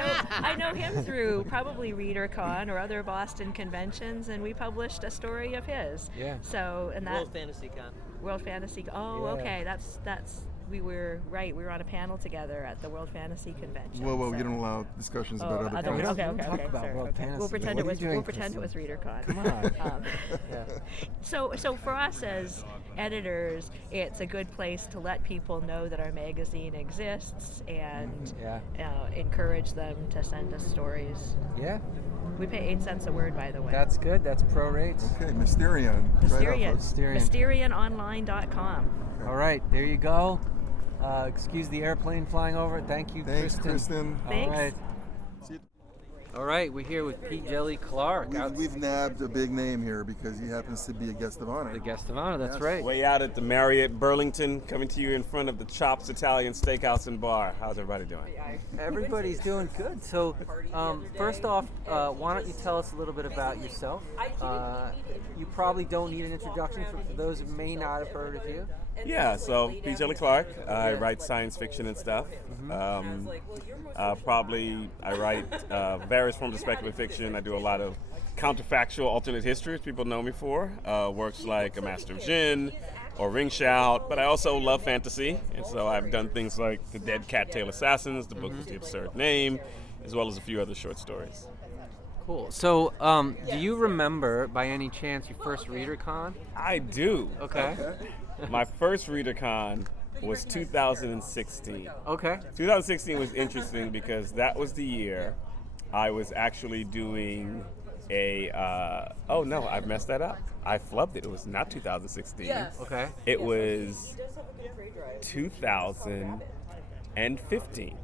know him through probably Readercon or other Boston conventions, and we published a story of his. Yeah. So World Fantasy Con. World Fantasy. Oh, yeah. Okay. That's. We were right. We were on a panel together at the World Fantasy Convention. Whoa! You don't allow discussions about other panels. We don't talk about World Fantasy. We'll pretend it was Readercon. Come on. So for us as editors, it's a good place to let people know that our magazine exists and encourage them to send us stories. Yeah. We pay 8 cents a word, by the way. That's good. That's pro rates. Okay, Mysterion. Mysteriononline.com. Okay. All right, there you go. Excuse the airplane flying over. Thank you, Thanks, Kristin. Kristin. Thanks. All right. See you. All right, we're here with P. Djèlí Clark. We've nabbed a big name here because he happens to be a guest of honor. The guest of honor, that's Yes. right. Way out at the Marriott Burlington, coming to you in front of the Chops Italian Steakhouse and Bar. How's everybody doing? Everybody's doing good. So, first off, why don't you tell us a little bit about yourself? You probably don't need an introduction for those who may not have heard of you. Yeah, so P. Djèlí Clark. I write science fiction and stuff. Probably I write various forms of speculative fiction. I do a lot of counterfactual alternate histories people know me for. Works like A Master of Jinn or Ring Shout, but I also love fantasy. And so I've done things like The Dead Cattail Assassins, the book with the absurd name, as well as a few other short stories. Cool. So, do you remember, by any chance, your first Readercon? I do. Okay. My first Readercon was 2016. Okay. 2016 was interesting because that was the year I was actually doing a, oh no, I've messed that up. I flubbed it. It was not 2016. Yes. Okay. It was 2015.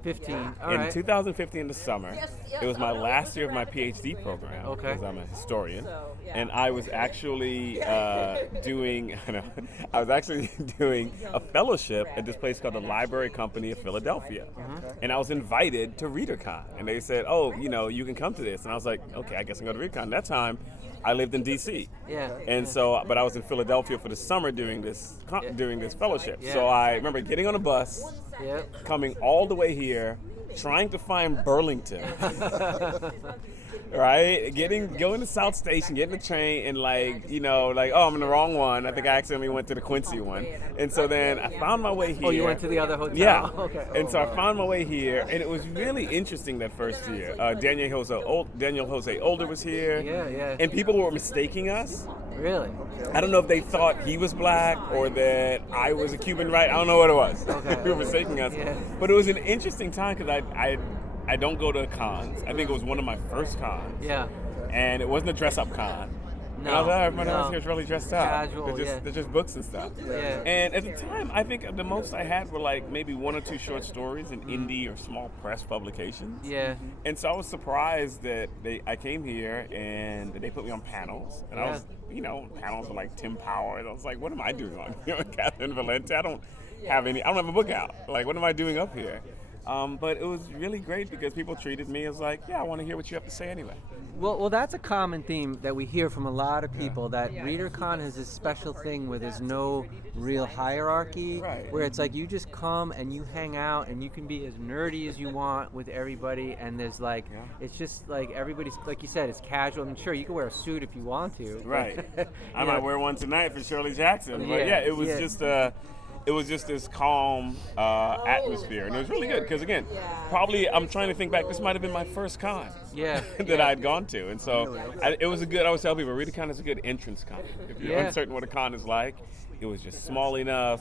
15. All in right. 2015 in the summer, it was my last year of my PhD program Okay. because I'm a historian, and I was actually doing a fellowship at this place called the Library Company of Philadelphia, and I was invited to Readercon, and they said, "Oh, you can come to this," and I was like, "Okay, I guess I'm going to Readercon." That time, I lived in D.C. Yeah. And so, but I was in Philadelphia for the summer during this fellowship. Yeah. So I remember getting on a bus, Yep. coming all the way here, trying to find Burlington. Right? Going to South Station, getting the train, and oh, I'm in the wrong one. I think I accidentally went to the Quincy one. And so then I found my way here. Oh, you went to the other hotel? Yeah. Okay. And so I found my way here, and it was really interesting that first year. Daniel Jose Older was here. Yeah. And people were mistaking us. Really? I don't know if they thought he was black or that I was a Cuban, right? I don't know what it was. Okay. They were mistaking us. Yeah. But it was an interesting time because I don't go to cons. I think it was one of my first cons. Yeah. And it wasn't a dress-up con. No. And I was like, everybody else here is really dressed up. Casual, They're just books and stuff. Yeah. And at the time, I think the most I had were like maybe one or two short stories in indie or small press publications. Yeah. And so I was surprised that I came here and they put me on panels. And I was, panels with like Tim Power. And I was like, what am I doing on here with Catherine Valente? I don't have a book out. Like, what am I doing up here? But it was really great because people treated me as like, yeah, I want to hear what you have to say anyway. Well, that's a common theme that we hear from a lot of people, that Readercon has this special thing where there's no real hierarchy, Right. where it's like you just come and you hang out and you can be as nerdy as you want with everybody, and there's like, it's just like everybody's, like you said, it's casual. I mean, sure, you can wear a suit if you want to. Right. I might wear one tonight for Shirley Jackson. But it was just this calm atmosphere, and it was really good because, again, probably I'm trying to think back. This might have been my first con that I'd gone to, and so it was a good. I always tell people, Readercon is a good entrance con. If you're uncertain what a con is like, it was just small enough.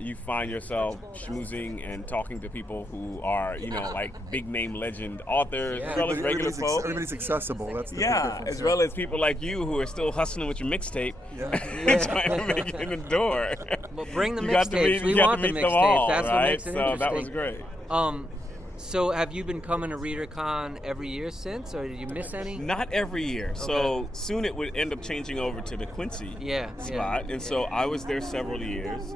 You find yourself schmoozing and talking to people who are, like big name legend authors, as well as regular folks. Everybody's accessible. That's the big Yeah, difference. as well as people like you who are still hustling with your mixtape, trying to make it in the door. Well, bring the You got to mixtapes. meet- We you got want to the meet them mixtapes. all, That's what right? makes it So interesting. that was great. So have you been coming to Readercon every year since, or did you miss any? Not every year. So soon it would end up changing over to the Quincy spot. And so I was there several years.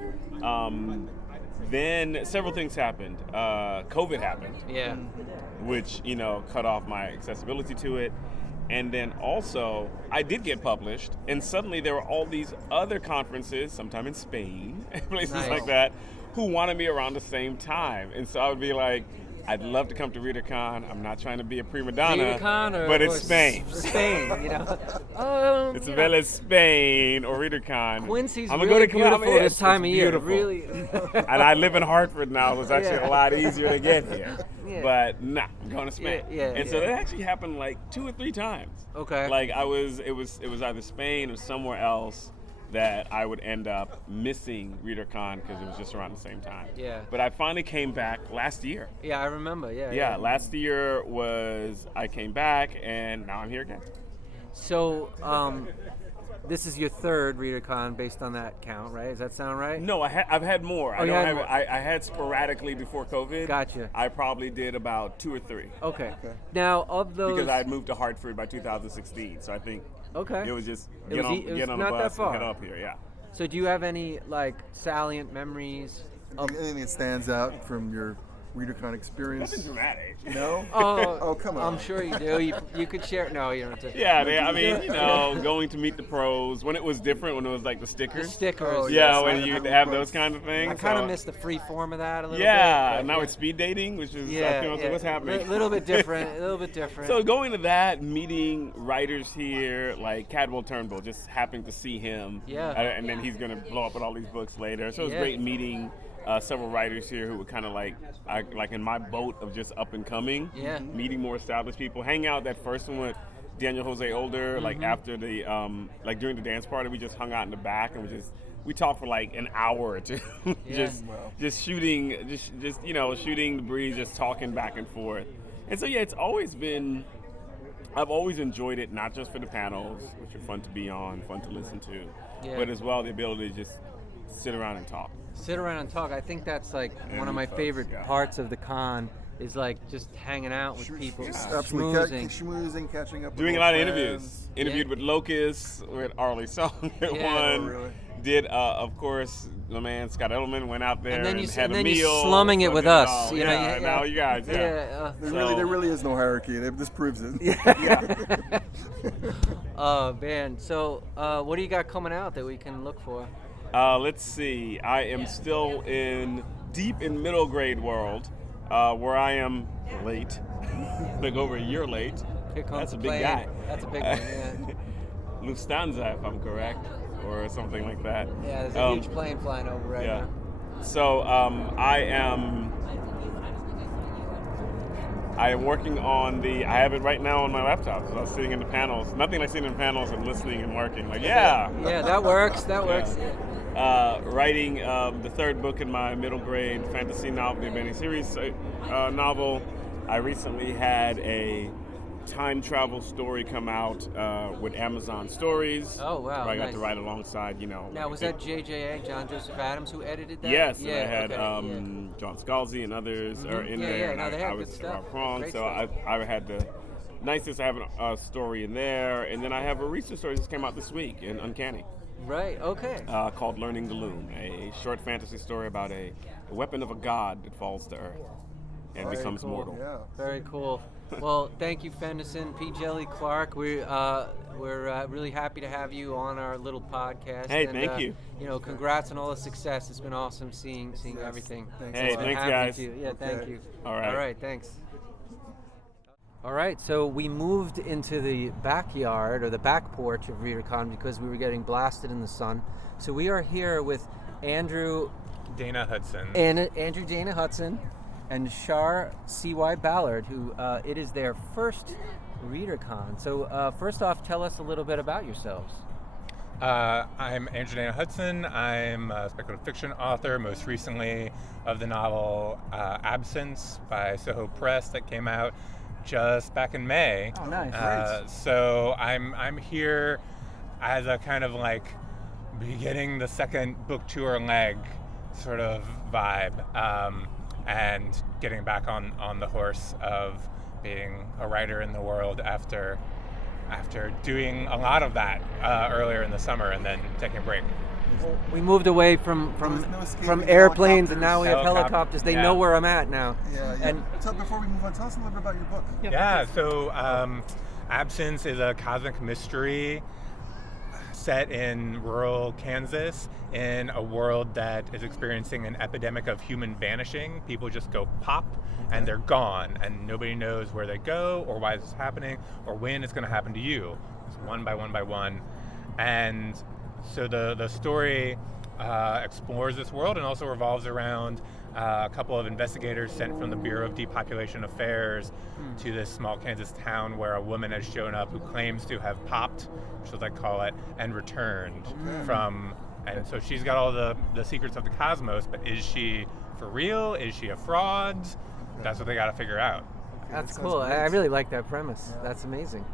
Then several things happened. COVID happened. Yeah. Which, cut off my accessibility to it. And then also, I did get published, and suddenly there were all these other conferences, sometime in Spain, places like that, who wanted me around the same time. And so I would be like, I'd love to come to Readercon. I'm not trying to be a prima donna, but it's Spain. Spain, It's Vélez Spain or Readercon. Quincy's I'm really gonna go beautiful this time of year. Beautiful. Really. And I live in Hartford now, so it's actually a lot easier to get here. Yeah. But I'm going to Spain. So that actually happened like 2 or 3 times. Okay. Like it was either Spain or somewhere else that I would end up missing Readercon because it was just around the same time. Yeah. But I finally came back last year. Yeah, I remember. Yeah, last year I came back, and now I'm here again. So, this is your third Readercon based on that count, right? Does that sound right? No, I've had more. Oh, I had sporadically before COVID. Gotcha. I probably did about 2 or 3. Okay. Now, of those... Because I had moved to Hartford by 2016, so I think it was just get on the bus and head up here, yeah. So do you have any, like, salient memories? Anything that stands out from your Readercon experience? Nothing dramatic. No? Oh, come on. I'm sure you do. You could share. No, you don't have to. Yeah, I mean, going to meet the pros when it was different, when it was like the stickers. The stickers. Oh, yeah, when you have those kind of things. I kind of miss the free form of that a little bit. Yeah, now it's speed dating, which is what's happening. A little bit different. So going to that, meeting writers here, like Cadwell Turnbull, just happening to see him. Yeah. And then he's going to blow up with all these books later. So it was great meeting several writers here who were kind of like in my boat of just up and coming. Yeah. Meeting more established people. Hang out that first one with Daniel Jose Older, like after the during the dance party, we just hung out in the back and we talked for like an hour or two. just shooting the breeze, just talking back and forth. And so it's always been, I've always enjoyed it, not just for the panels, which are fun to be on, fun to listen to, but as well the ability to just sit around and talk. I think that's like one of my favorite parts of the con is like just hanging out with people, schmoozing, catching up. Doing a lot of interviews. Interviewed with Locust, with Arlie Song at one. Really? Did of course my man Scott Edelman went out there and had a meal. And then you're slumming it with us. Now you guys. There really is no hierarchy. This proves it. Yeah. Oh man. So what do you got coming out that we can look for? Let's see. I am still deep in middle grade world, where I am late, like over a year late. That's a big guy. That's a big one, yeah. Lufthansa, if I'm correct, or something like that. Yeah, there's a huge plane flying over right now. So I am working on I have it right now on my laptop. So I was sitting in the panels. Nothing like sitting in panels and listening and working. Like, Yeah, that works. That works. Writing the third book in my middle grade fantasy novel, the mini series novel. I recently had a time travel story come out with Amazon Stories. Oh wow! Where I got to write alongside, Now was that JJA, John Joseph Adams, who edited that? Yes, and I had John Scalzi and others are in there, and I was wrong. So I had the nicest. I have a story in there, and then I have a recent story that just came out this week in Uncanny. Right. Okay. Called Learning the Loom, a short fantasy story about a weapon of a god that falls to Earth and becomes mortal. Yeah. Very cool. Well, thank you, Fenderson, P. Djèlí, Clark. We're really happy to have you on our little podcast. Hey, thank you. Congrats on all the success. It's been awesome seeing everything. Hey, thanks, guys. Yeah, thank you. All right, thanks. All right, so we moved into the backyard or the back porch of Readercon because we were getting blasted in the sun. So we are here with Andrew Dana Hudson. Andrew Dana Hudson and Shar C.Y. Ballard, who it is their first Readercon. So first off, tell us a little bit about yourselves. I'm Andrew Dana Hudson. I'm a speculative fiction author, most recently of the novel Absence by Soho Press that came out just back in May. Oh, nice. So I'm here as a kind of like beginning the second book tour leg sort of vibe, and getting back on the horse of being a writer in the world after doing a lot of that earlier in the summer and then taking a break. We moved away from airplanes and now we have helicopters. They know where I'm at now. Yeah. And so before we move on, tell us a little bit about your book. Yeah, so Absence is a cosmic mystery set in rural Kansas in a world that is experiencing an epidemic of human vanishing. People just go pop and they're gone, and nobody knows where they go or why this is happening or when it's going to happen to you. It's one by one. And so the story explores this world and also revolves around a couple of investigators sent from the Bureau of Depopulation Affairs to this small Kansas town where a woman has shown up who claims to have popped, which is what they call it, and returned from. And so she's got all the secrets of the cosmos, but is she for real? Is she a fraud? That's what they got to figure out. That's cool. I really like that premise. Yeah. That's amazing.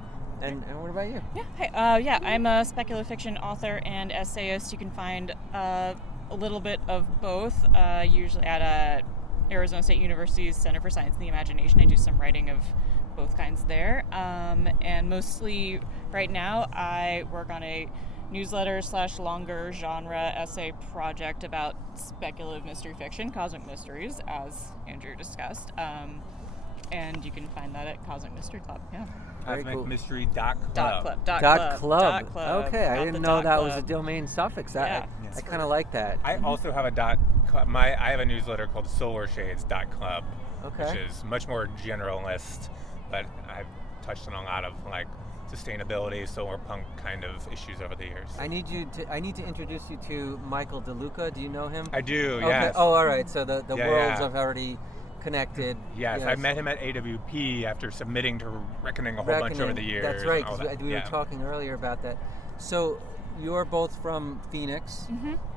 And what about you? Yeah, I'm a speculative fiction author and essayist. You can find a little bit of both, usually at Arizona State University's Center for Science and the Imagination. I do some writing of both kinds there. And mostly right now I work on a newsletter / longer genre essay project about speculative mystery fiction, cosmic mysteries, as Andrew discussed. And you can find that at Cosmic Mystery Club. Yeah. CosmicMystery.club. Club. Okay, I didn't know that was a domain suffix. I kind of like that. I also have a .club. I have a newsletter called SolarShades.club, which is much more generalist, but I've touched on a lot of like sustainability, solar punk kind of issues over the years. I need to introduce you to Michael DeLuca. Do you know him? I do. Okay. Yes. Oh, all right. So the worlds have already connected. Yes, I met him at AWP after submitting to Reckoning a whole bunch over the years. That's right, because we were talking earlier about that. So you're both from Phoenix,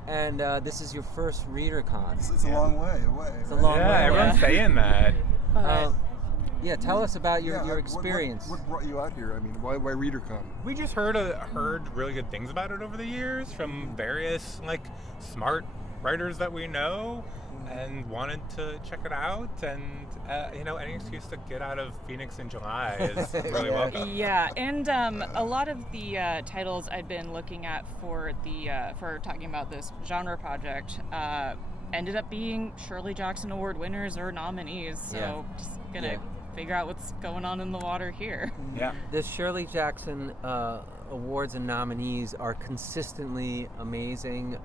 and this is your first Readercon. It's a long way away. It's a long way. Yeah, everyone's saying that. Tell us about your experience. What brought you out here? I mean, why Readercon? We just heard really good things about it over the years from various like smart writers that we know, and wanted to check it out. And any excuse to get out of Phoenix in July is really welcome. Yeah, and a lot of the titles I'd been looking at for talking about this genre project ended up being Shirley Jackson Award winners or nominees. So just gonna figure out what's going on in the water here. Yeah, the Shirley Jackson awards and nominees are consistently amazing.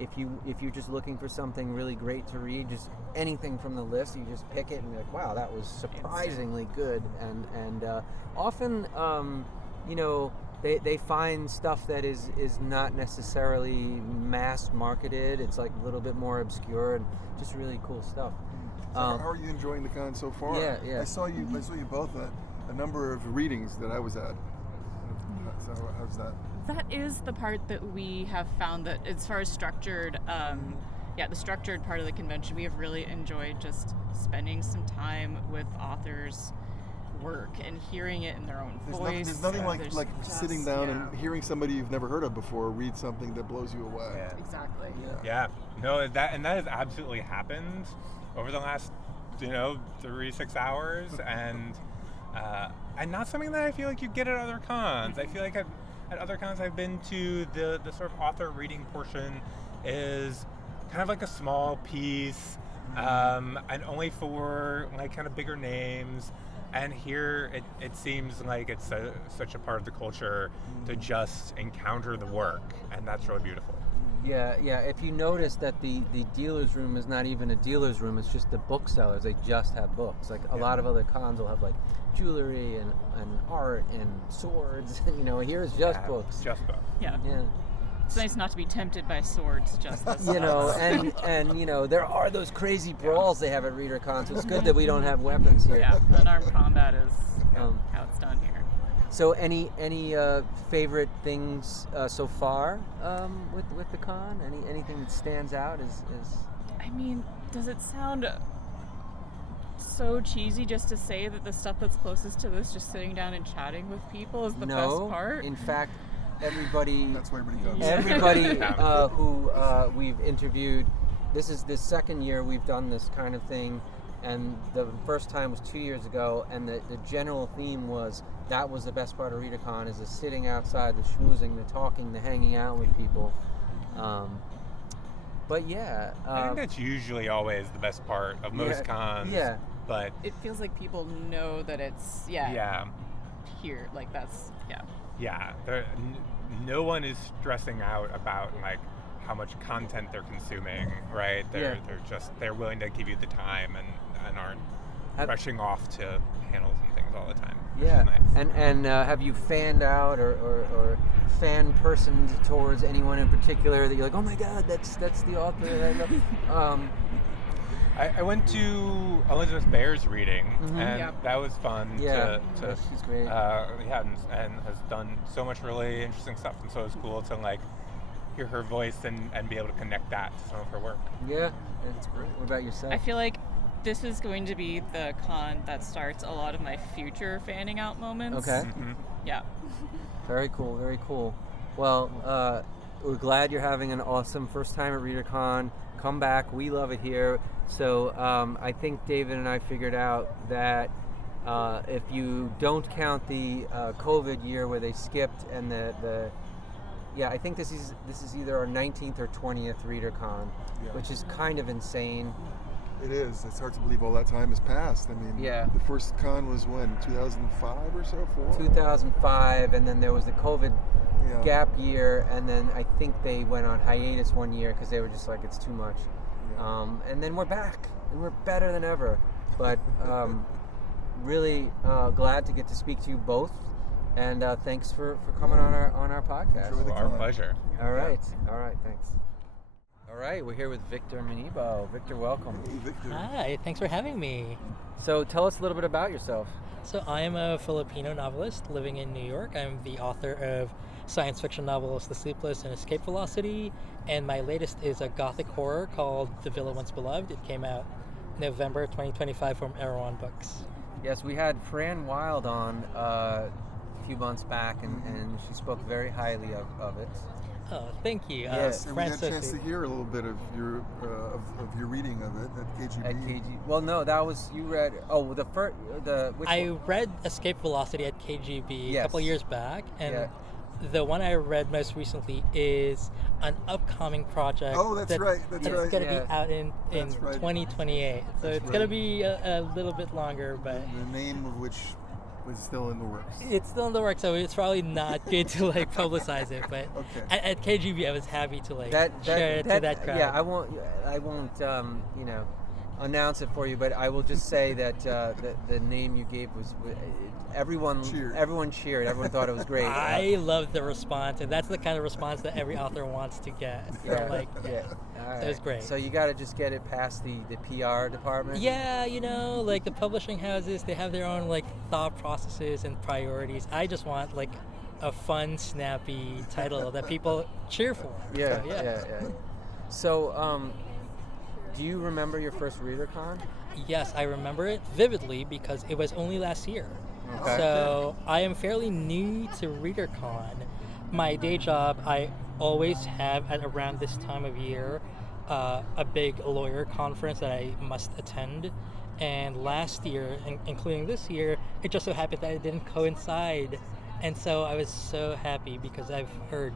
If you're just looking for something really great to read, just anything from the list, you just pick it and be like, wow, that was surprisingly good. And often, they find stuff that is not necessarily mass marketed. It's like a little bit more obscure and just really cool stuff. So how are you enjoying the con so far? Yeah. I saw you both at a number of readings that I was at. So how's that? That is the part that we have found that as far as structured, the structured part of the convention, we have really enjoyed just spending some time with authors' work and hearing it in their own voice. There's nothing like sitting down and hearing somebody you've never heard of before read something that blows you away. Yeah. Exactly. Yeah. No, that has absolutely happened over the last 3-6 hours, and not something that I feel like you get at other cons. I feel like at other cons I've been to, the sort of author reading portion is kind of like a small piece, and only for like kind of bigger names. And here it seems like it's such a part of the culture to just encounter the work, and that's really beautiful. Yeah. If you notice that the dealer's room is not even a dealer's room, it's just the booksellers. They just have books. Like a lot of other cons will have like jewelry and art and swords. Here's just books. Just books. Yeah. It's nice not to be tempted by swords, just this. And there are those crazy brawls they have at Readercon, so it's good that we don't have weapons here. Yeah, unarmed combat is how it's done here. So any favorite things so far with the con? Anything that stands out is I mean, does it sound so cheesy just to say that the stuff that's closest to this, just sitting down and chatting with people, is the best part? In fact, everybody that's where everybody goes. Everybody who we've interviewed, this is the second year we've done this kind of thing, and the first time was 2 years ago, and the general theme was that was the best part of Readercon, is the sitting outside, the schmoozing, the talking, the hanging out with people. But I think that's usually always the best part of most cons. Yeah. But it feels like people know that it's here. Like that's Yeah. No one is stressing out about like how much content they're consuming, right? They're willing to give you the time and aren't rushing off to panels and things all the time. Yeah. Which is nice. And have you fanned out or fan personed towards anyone in particular that you're like, oh my God, that's the author that I love? I went to Elizabeth Baer's reading, and that was fun. She's great. And has done so much really interesting stuff, and so it was cool to like hear her voice and be able to connect that to some of her work. Yeah, that's great. What about yourself? I feel like this is going to be the con that starts a lot of my future fanning out moments. Okay. Yeah. Very cool, very cool. Well, we're glad you're having an awesome first time at Readercon. Come back, we love it here. So I think David and I figured out that if you don't count the COVID year where they skipped and I think this is either our 19th or 20th Readercon, which is kind of insane. It is. It's hard to believe all that time has passed. I mean, the first con was when, 2005 or so? 2005, and then there was the COVID gap year, and then I think they went on hiatus one year because they were just like, it's too much. And then we're back, and we're better than ever. But really glad to get to speak to you both. And thanks for coming on our podcast. Our pleasure. All right, thanks. All right, we're here with Victor Manibo. Victor, welcome. Hey, Victor. Hi, thanks for having me. So tell us a little bit about yourself. So I am a Filipino novelist living in New York. I'm the author of science fiction novels The Sleepless and Escape Velocity, and my latest is a gothic horror called The Villa Once Beloved. It came out November 2025 from Erewhon Books. Yes, we had Fran Wild on a few months back, and she spoke very highly of it. Oh, thank you. Yes, and we had a chance to hear a little bit of your reading of it at KGB. At KG. Well, no, that was you read. Oh, which I one? read Escape Velocity at KGB a couple years back, and the one I read most recently is an upcoming project. Oh, that's right. It's going to be out in 2028, so it's going to be a little bit longer. But the name of which was still in the works. It's still in the works, so it's probably not good to publicize it. But at KGB, I was happy to share it to that crowd. Yeah, I won't announce it for you, but I will just say that the name you gave was everyone cheered. Everyone thought it was great. I love the response, and that's the kind of response that every author wants to get. So it was great. So you got to just get it past the PR department. Yeah, the publishing houses, they have their own thought processes and priorities. I just want a fun, snappy title that people cheer for. Yeah. So, do you remember your first Readercon? Yes, I remember it vividly because it was only last year. Okay. So I am fairly new to Readercon. My day job, I always have at around this time of year a big lawyer conference that I must attend. And last year, including this year, it just so happened that it didn't coincide. And so I was so happy because I've heard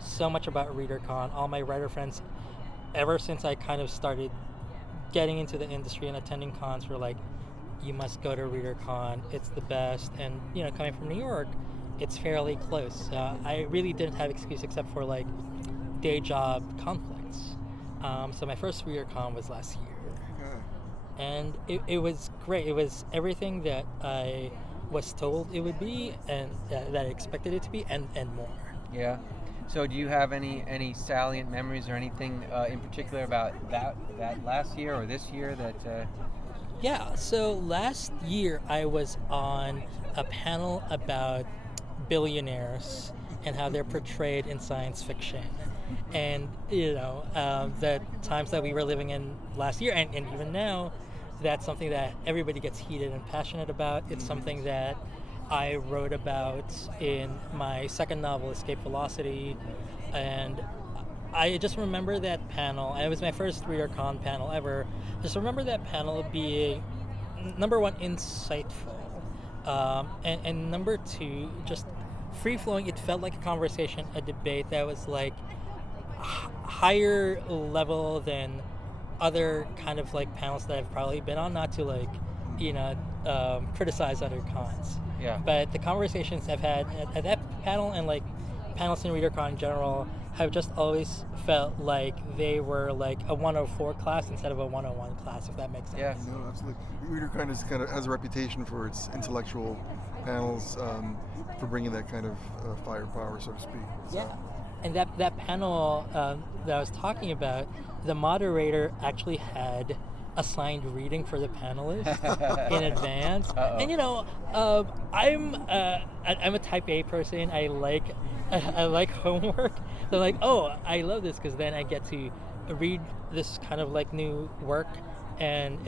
so much about Readercon. All my writer friends, ever since I kind of started getting into the industry and attending cons, were like, you must go to Readercon, it's the best. And coming from New York, it's fairly close. I really didn't have excuse except for day job conflicts. So my first Readercon was last year. And it was great. It was everything that I was told it would be, and that I expected it to be, and more. Yeah. So do you have any salient memories or anything in particular about that last year or this year that... Yeah, so last year I was on a panel about billionaires and how they're portrayed in science fiction. And, the times that we were living in last year, and even now, that's something that everybody gets heated and passionate about. It's something that I wrote about in my second novel, Escape Velocity, and I just remember that panel. It was my first Readercon panel ever. Just remember that panel being, number one, insightful, and number two, just free-flowing. It felt like a conversation, a debate that was higher level than other kind of panels that I've probably been on, not to criticize other cons. Yeah. But the conversations I've had at that panel and panels in Readercon in general have just always felt like they were a 104 class instead of a 101 class, if that makes sense. Yeah. No, absolutely. Readercon has a reputation for its intellectual panels, for bringing that kind of firepower, so to speak. So. Yeah. And that panel that I was talking about, the moderator actually had assigned reading for the panelists in advance. Uh-oh. And I'm a type A person. I like homework. So I love this because then I get to read this kind of new work and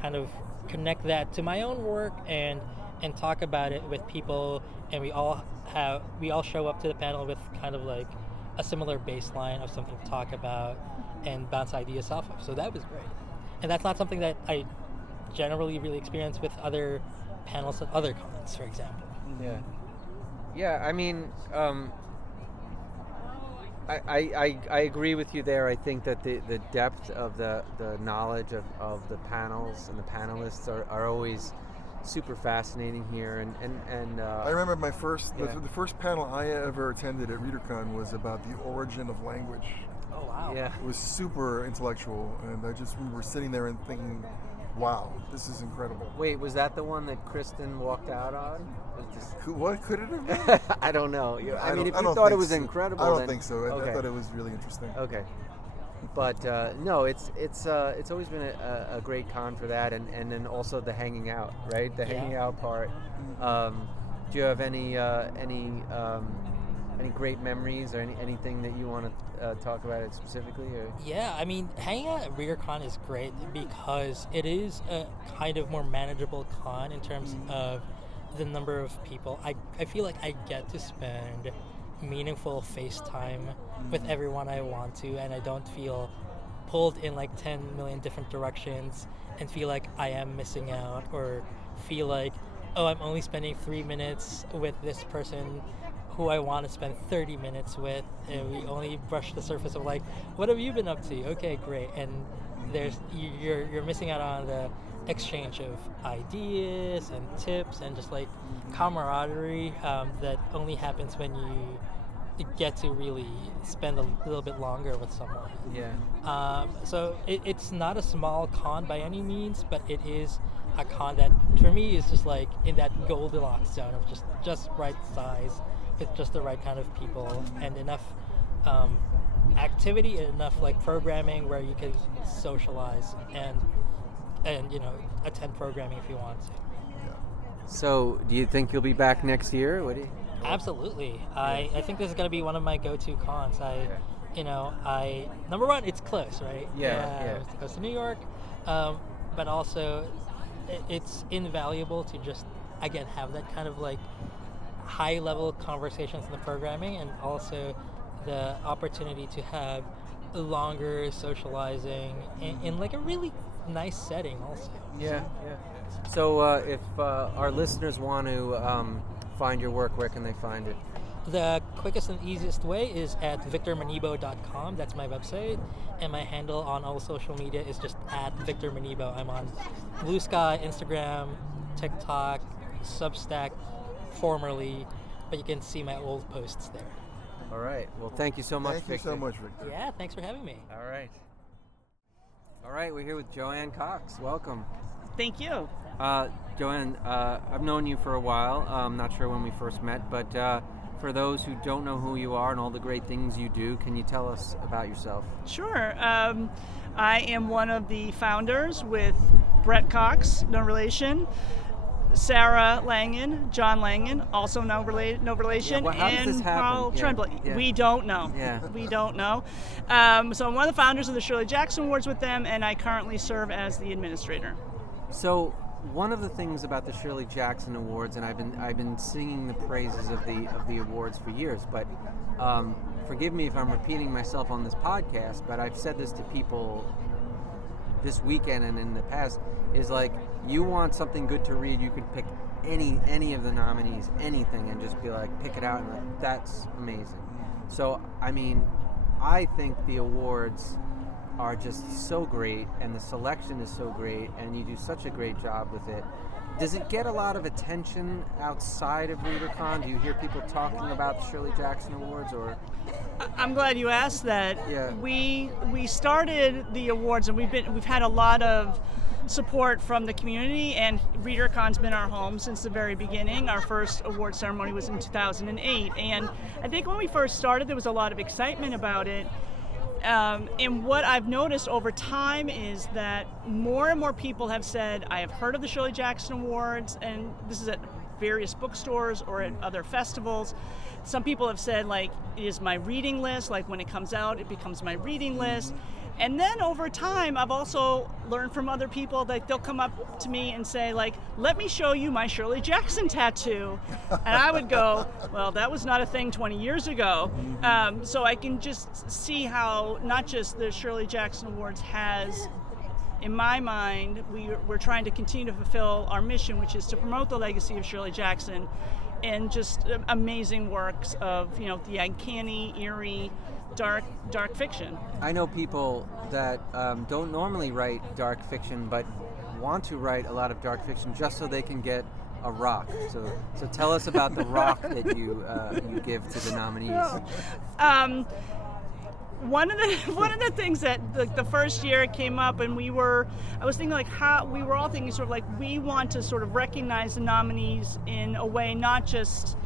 kind of connect that to my own work and talk about it with people, and we all show up to the panel with kind of like a similar baseline of something to talk about and bounce ideas off of. So that was great. And that's not something that I generally really experience with other panels at other cons, for example. Yeah, I mean, I agree with you there. I think that the depth of the knowledge of the panels and the panelists are always super fascinating here. And I remember my first the first panel I ever attended at Readercon was about the origin of language. Oh wow! Yeah, it was super intellectual, and I just remember sitting there and thinking, "Wow, this is incredible." Wait, was that the one that Kristin walked out on? What could it have been? I don't know. I mean, if I you don't thought it think was so. incredible, I don't then, think so. okay. I thought it was really interesting. Okay, but no, it's always been a great con for that, and then also the hanging out, right? The hanging out part. Do you have any great memories or anything that you want to talk about it specifically? Or? Yeah, I mean, hanging out at Readercon is great because it is a kind of more manageable con in terms of the number of people. I feel like I get to spend meaningful face time with everyone I want to, and I don't feel pulled in like 10 million different directions and feel like I am missing out, or feel like, oh, I'm only spending 3 minutes with this person who I want to spend 30 minutes with, and we only brush the surface of like, what have you been up to? Okay, great. And you're missing out on the exchange of ideas and tips and just like camaraderie that only happens when you get to really spend a little bit longer with someone. Yeah. So it's not a small con by any means, but it is a con that for me is just like in that Goldilocks zone of just right size with just the right kind of people and enough activity and enough like programming where you can socialize and attend programming if you want to. So, do you think you'll be back next year? What do you? Absolutely. I think this is going to be one of my go-to cons. Number one, it's close, right? Yeah. It's close to New York, but also it's invaluable to just again have that kind of like high-level conversations in the programming, and also the opportunity to have longer socializing in like a really nice setting also. Yeah. So if our listeners want to find your work, where can they find it? The quickest and easiest way is at victormanibo.com. That's my website, and my handle on all social media is just at victormanibo. I'm on Blue Sky, Instagram, TikTok, Substack formerly, but you can see my old posts there. All right. Well, thank you so much, Victor. Thank you so much, Victor. Yeah, thanks for having me. All right, we're here with JoAnn Cox. Welcome. Thank you. JoAnn, I've known you for a while. I'm not sure when we first met, but for those who don't know who you are and all the great things you do, can you tell us about yourself? Sure. I am one of the founders with Brett Cox, no relation, Sarah Langen, John Langen, also no relation, and Paul Tremblay. Yeah. We don't know. Yeah. We don't know. So I'm one of the founders of the Shirley Jackson Awards with them, and I currently serve as the administrator. So one of the things about the Shirley Jackson Awards, and I've been singing the praises of the awards for years, but forgive me if I'm repeating myself on this podcast, but I've said this to people this weekend and in the past, is like, you want something good to read, you can pick any of the nominees, anything, and just be like, pick it out, and like, that's amazing. So, I mean, I think the awards are just so great, and the selection is so great, and you do such a great job with it. Does it get a lot of attention outside of Readercon? Do you hear people talking about the Shirley Jackson Awards, or? I'm glad you asked that. Yeah. We started the awards, and we've had a lot of support from the community, and Readercon's been our home since the very beginning. Our first award ceremony was in 2008, and I think when we first started, there was a lot of excitement about it. And what I've noticed over time is that more and more people have said, I have heard of the Shirley Jackson Awards, and this is at various bookstores or at other festivals. Some people have said, like, it is my reading list, like when it comes out, it becomes my reading list. And then over time, I've also learned from other people that they'll come up to me and say, like, let me show you my Shirley Jackson tattoo. And I would go, well, that was not a thing 20 years ago. So I can just see how not just the Shirley Jackson Awards has, in my mind, we're trying to continue to fulfill our mission, which is to promote the legacy of Shirley Jackson and just amazing works of, the uncanny, eerie, dark fiction. I know people that don't normally write dark fiction, but want to write a lot of dark fiction just so they can get a rock. So tell us about the rock that you give to the nominees. One of the things that the first year it came up, and I was thinking how we were all thinking sort of we want to sort of recognize the nominees in a way, not just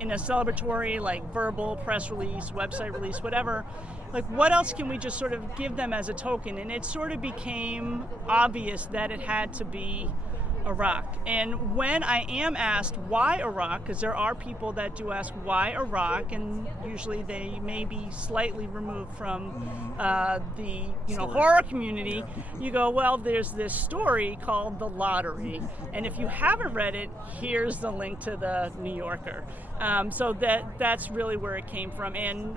in a celebratory verbal press release, website release, whatever. What else can we just sort of give them as a token? And it sort of became obvious that it had to be a rock. And when I am asked why a rock, because there are people that do ask why a rock, and usually they may be slightly removed from the horror community, you go, well, there's this story called The Lottery, and if you haven't read it, here's the link to the New Yorker. So that's really where it came from. And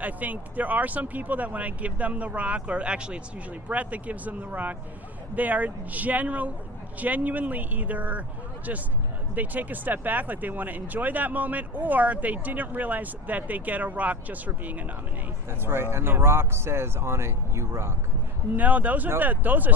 I think there are some people that when I give them the rock, or actually it's usually Brett that gives them the rock, they are genuinely either just they take a step back, they want to enjoy that moment, or they didn't realize that they get a rock just for being a nominee. That's right. And the rock says on it, "You rock." No, those are those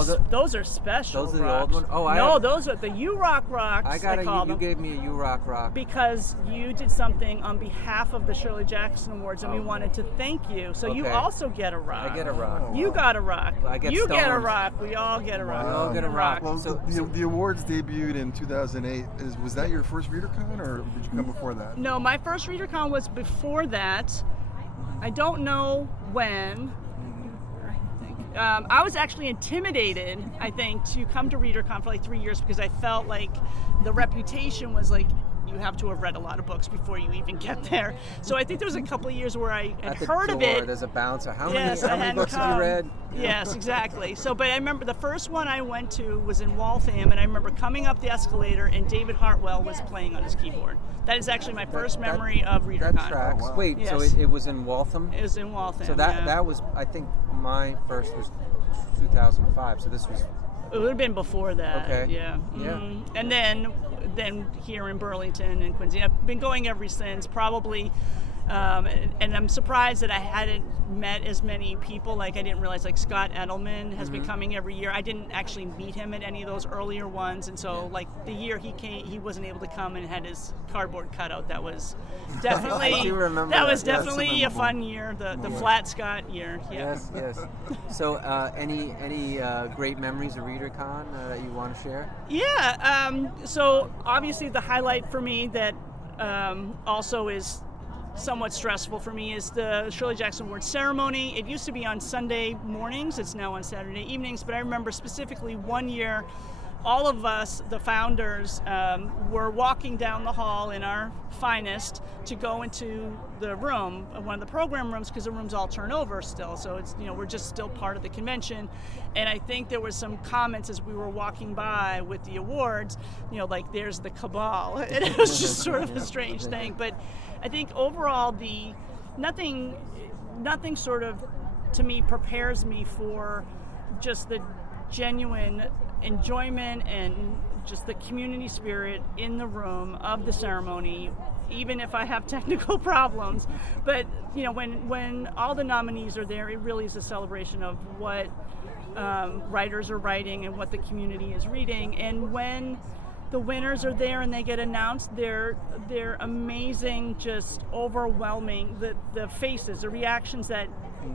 are special. Those are rocks. the old ones. Those are the You Rock rocks. I got it. You gave me a You Rock rock because you did something on behalf of the Shirley Jackson Awards, and we wanted to thank you. So you also get a rock. I get a rock. You got a rock. I get you stoned. get a rock. We all get a rock. We all get a rock. Well, the awards debuted in 2008. Was that your first Readercon, or did you come before that? No, my first Readercon was before that. I don't know when. I was actually intimidated, I think, to come to Readercon for 3 years because I felt like the reputation was you have to have read a lot of books before you even get there. So I think there was a couple of years where I had heard of it. There's a bouncer. How many books have you read? Yes, exactly. But I remember the first one I went to was in Waltham, and I remember coming up the escalator and David Hartwell was playing on his keyboard. That is actually my first memory of Readercon. That tracks. Oh, wow. Wait, yes. so it was in Waltham? It was in Waltham. So that was, I think, my first was 2005. So this was. It would have been before that. Okay. Yeah. Yeah. Mm-hmm. And then here in Burlington and Quincy, I've been going ever since. Probably, and I'm surprised that I hadn't met as many people. I didn't realize Scott Edelman has been coming every year. I didn't actually meet him at any of those earlier ones, and so the year he came, he wasn't able to come and had his cardboard cutout. That was definitely I do remember that was that. definitely a fun year. The flat Scott year. Yeah. Yes. So any great memories of Readercon that you want to share? Yeah. So obviously the highlight for me that also is somewhat stressful for me is the Shirley Jackson Award ceremony. It used to be on Sunday mornings. It's now on Saturday evenings. But I remember specifically one year, all of us, the founders, were walking down the hall in our finest to go into the room, one of the program rooms, because the rooms all turn over still. So it's, we're just still part of the convention. And I think there was some comments as we were walking by with the awards, there's the cabal. And it was just sort of a strange thing. But I think overall, nothing sort of, to me, prepares me for just the genuine enjoyment and just the community spirit in the room of the ceremony, even if I have technical problems. But when all the nominees are there, it really is a celebration of what writers are writing and what the community is reading. And when the winners are there and they get announced, they're amazing, just overwhelming. The faces, the reactions that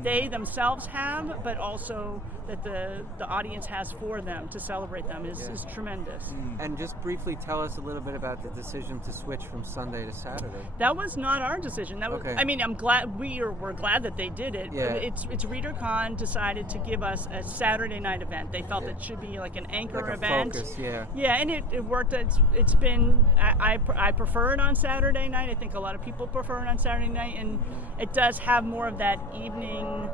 they themselves have, but also that the audience has for them to celebrate them is tremendous. And just briefly tell us a little bit about the decision to switch from Sunday to Saturday. That was not our decision. That was, okay. I mean, I'm glad we're glad that they did it. Yeah. It's Readercon decided to give us a Saturday night event. They felt it should be an anchor event. Focus, yeah. Yeah, and it worked. It's been I prefer it on Saturday night. I think a lot of people prefer it on Saturday night, and it does have more of that evening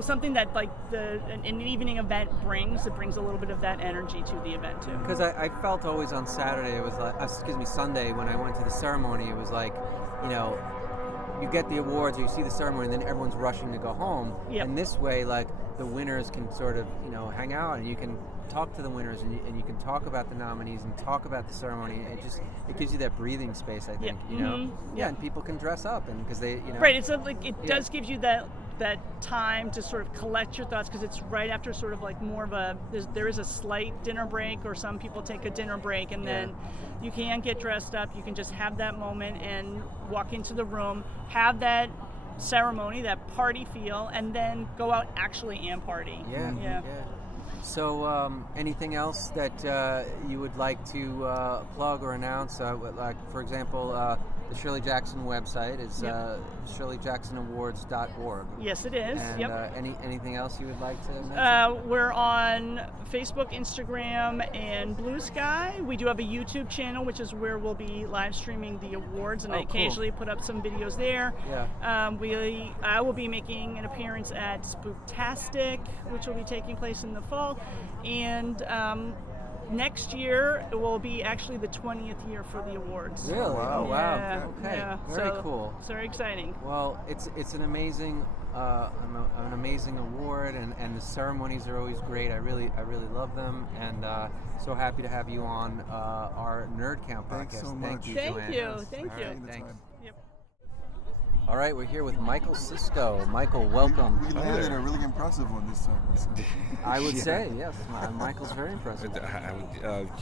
something that like an evening event brings. It brings a little bit of that energy to the event too. Because I felt always on Saturday, it was like, Sunday when I went to the ceremony, it was like, you get the awards or you see the ceremony and then everyone's rushing to go home. Yep. And this way, like, the winners can sort of, hang out and you can talk to the winners and you can talk about the nominees and talk about the ceremony. It gives you that breathing space, I think, Mm-hmm. and people can dress up and because they, Right, it's like it does give you that time to sort of collect your thoughts because it's right after sort of like more of there is a slight dinner break, or some people take a dinner break, and then you can get dressed up. You can just have that moment and walk into the room, have that ceremony, that party feel, and then go out actually and party. Yeah. So anything else that you would like to plug or announce? Like, for example, the Shirley Jackson website is shirleyjacksonawards.org. Yes, it is. And anything else you would like to mention? We're on Facebook, Instagram, and Blue Sky. We do have a YouTube channel, which is where we'll be live streaming the awards, and I occasionally put up some videos there. Yeah. I will be making an appearance at Spooktastic, which will be taking place in the fall, and next year it will be actually the 20th year for the awards. Really? Oh, wow. Yeah, okay. Yeah. Very cool. It's very exciting. Well, it's an amazing award, and the ceremonies are always great. I really love them, and so happy to have you on our Nerd Camp podcast. Thanks so much. Thank you, Thank JoAnn. you. Thank you. Thanks. Yep. All right, we're here with Michael Cisco. Michael, welcome. We landed a really impressive one this time. I would say, yes. Michael's very impressive.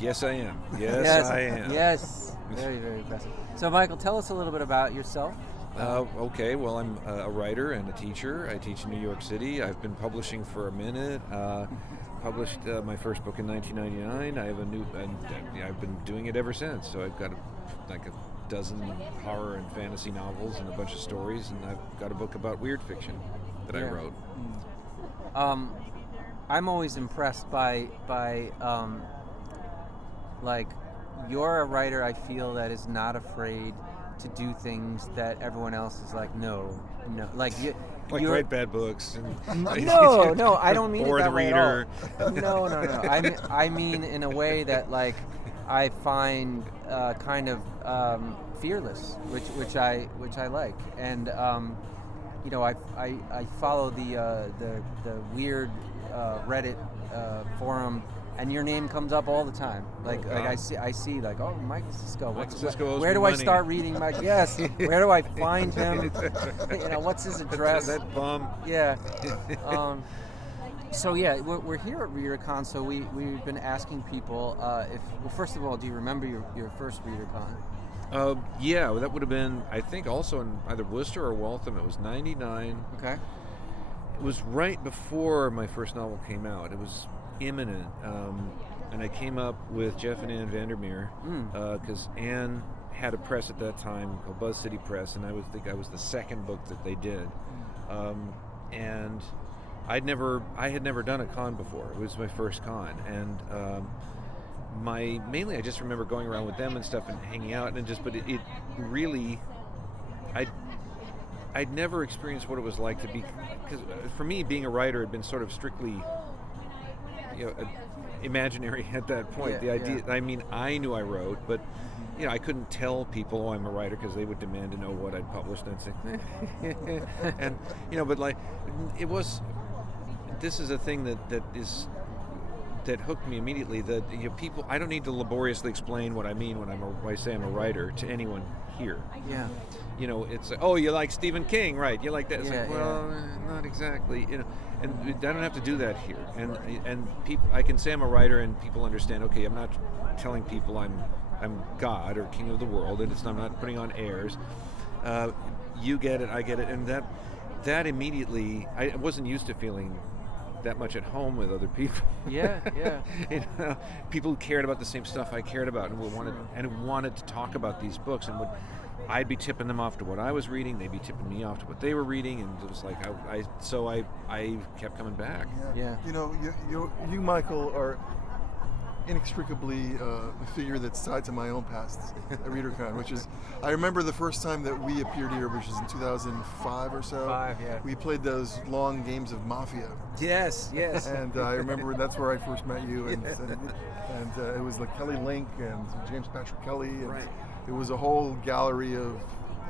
Yes, I am. Yes, I am. Yes, very, very impressive. So, Michael, tell us a little bit about yourself. Okay, well, I'm a writer and a teacher. I teach in New York City. I've been publishing for a minute. Published my first book in 1999. I have I've been doing it ever since. So I've got a dozen horror and fantasy novels and a bunch of stories, and I've got a book about weird fiction that I wrote. I'm always impressed by like, you're a writer, I feel, that is not afraid to do things that everyone else is like, no. Like, like write bad books. No, I don't mean or it that the way reader. At all. No. I mean in a way that, like, I find kind of fearless, which I like, and I follow the weird Reddit forum, and your name comes up all the time. Like I see like, oh, Michael Cisco. Where do I start reading Mike? Yes. Where do I find him? What's his address? That bum. Yeah. So yeah, we're here at Readercon. So we've been asking people first of all, do you remember your first Readercon? Yeah, that would have been, I think, also in either Worcester or Waltham. It was 99. Okay. It was right before my first novel came out. It was imminent, and I came up with Jeff and Ann Vandermeer because Ann had a press at that time called Buzz City Press, and I was the second book that they did, and I had never done a con before. It was my first con, and mainly I just remember going around with them and stuff and hanging out, and but it really, I'd never experienced what it was like to be, because for me, being a writer had been sort of strictly, imaginary at that point. Yeah, the idea, I mean, I knew I wrote, but I couldn't tell people, oh, I'm a writer, because they would demand to know what I'd published, and I'd say, and but like, it was. This is a thing that hooked me immediately. That people, I don't need to laboriously explain what I mean when I say I'm a writer to anyone here. Yeah. It's like, oh, you like Stephen King, right? You like that? It's like, well, yeah. Not exactly. And I don't have to do that here. And people, I can say I'm a writer, and people understand. Okay, I'm not telling people I'm God or King of the world, and I'm not putting on airs. You get it, I get it, and that immediately, I wasn't used to feeling that much at home with other people. Yeah. People who cared about the same stuff I cared about, and wanted to talk about these books, and I'd be tipping them off to what I was reading, they'd be tipping me off to what they were reading, and it was like I kept coming back. Yeah. You Michael, are inextricably a figure that's tied to my own past at Readercon, which is, I remember the first time that we appeared here, which was in 2005 or so. Yeah. We played those long games of Mafia. Yes. And I remember that's where I first met you, and it was like Kelly Link and James Patrick Kelly, and it was a whole gallery of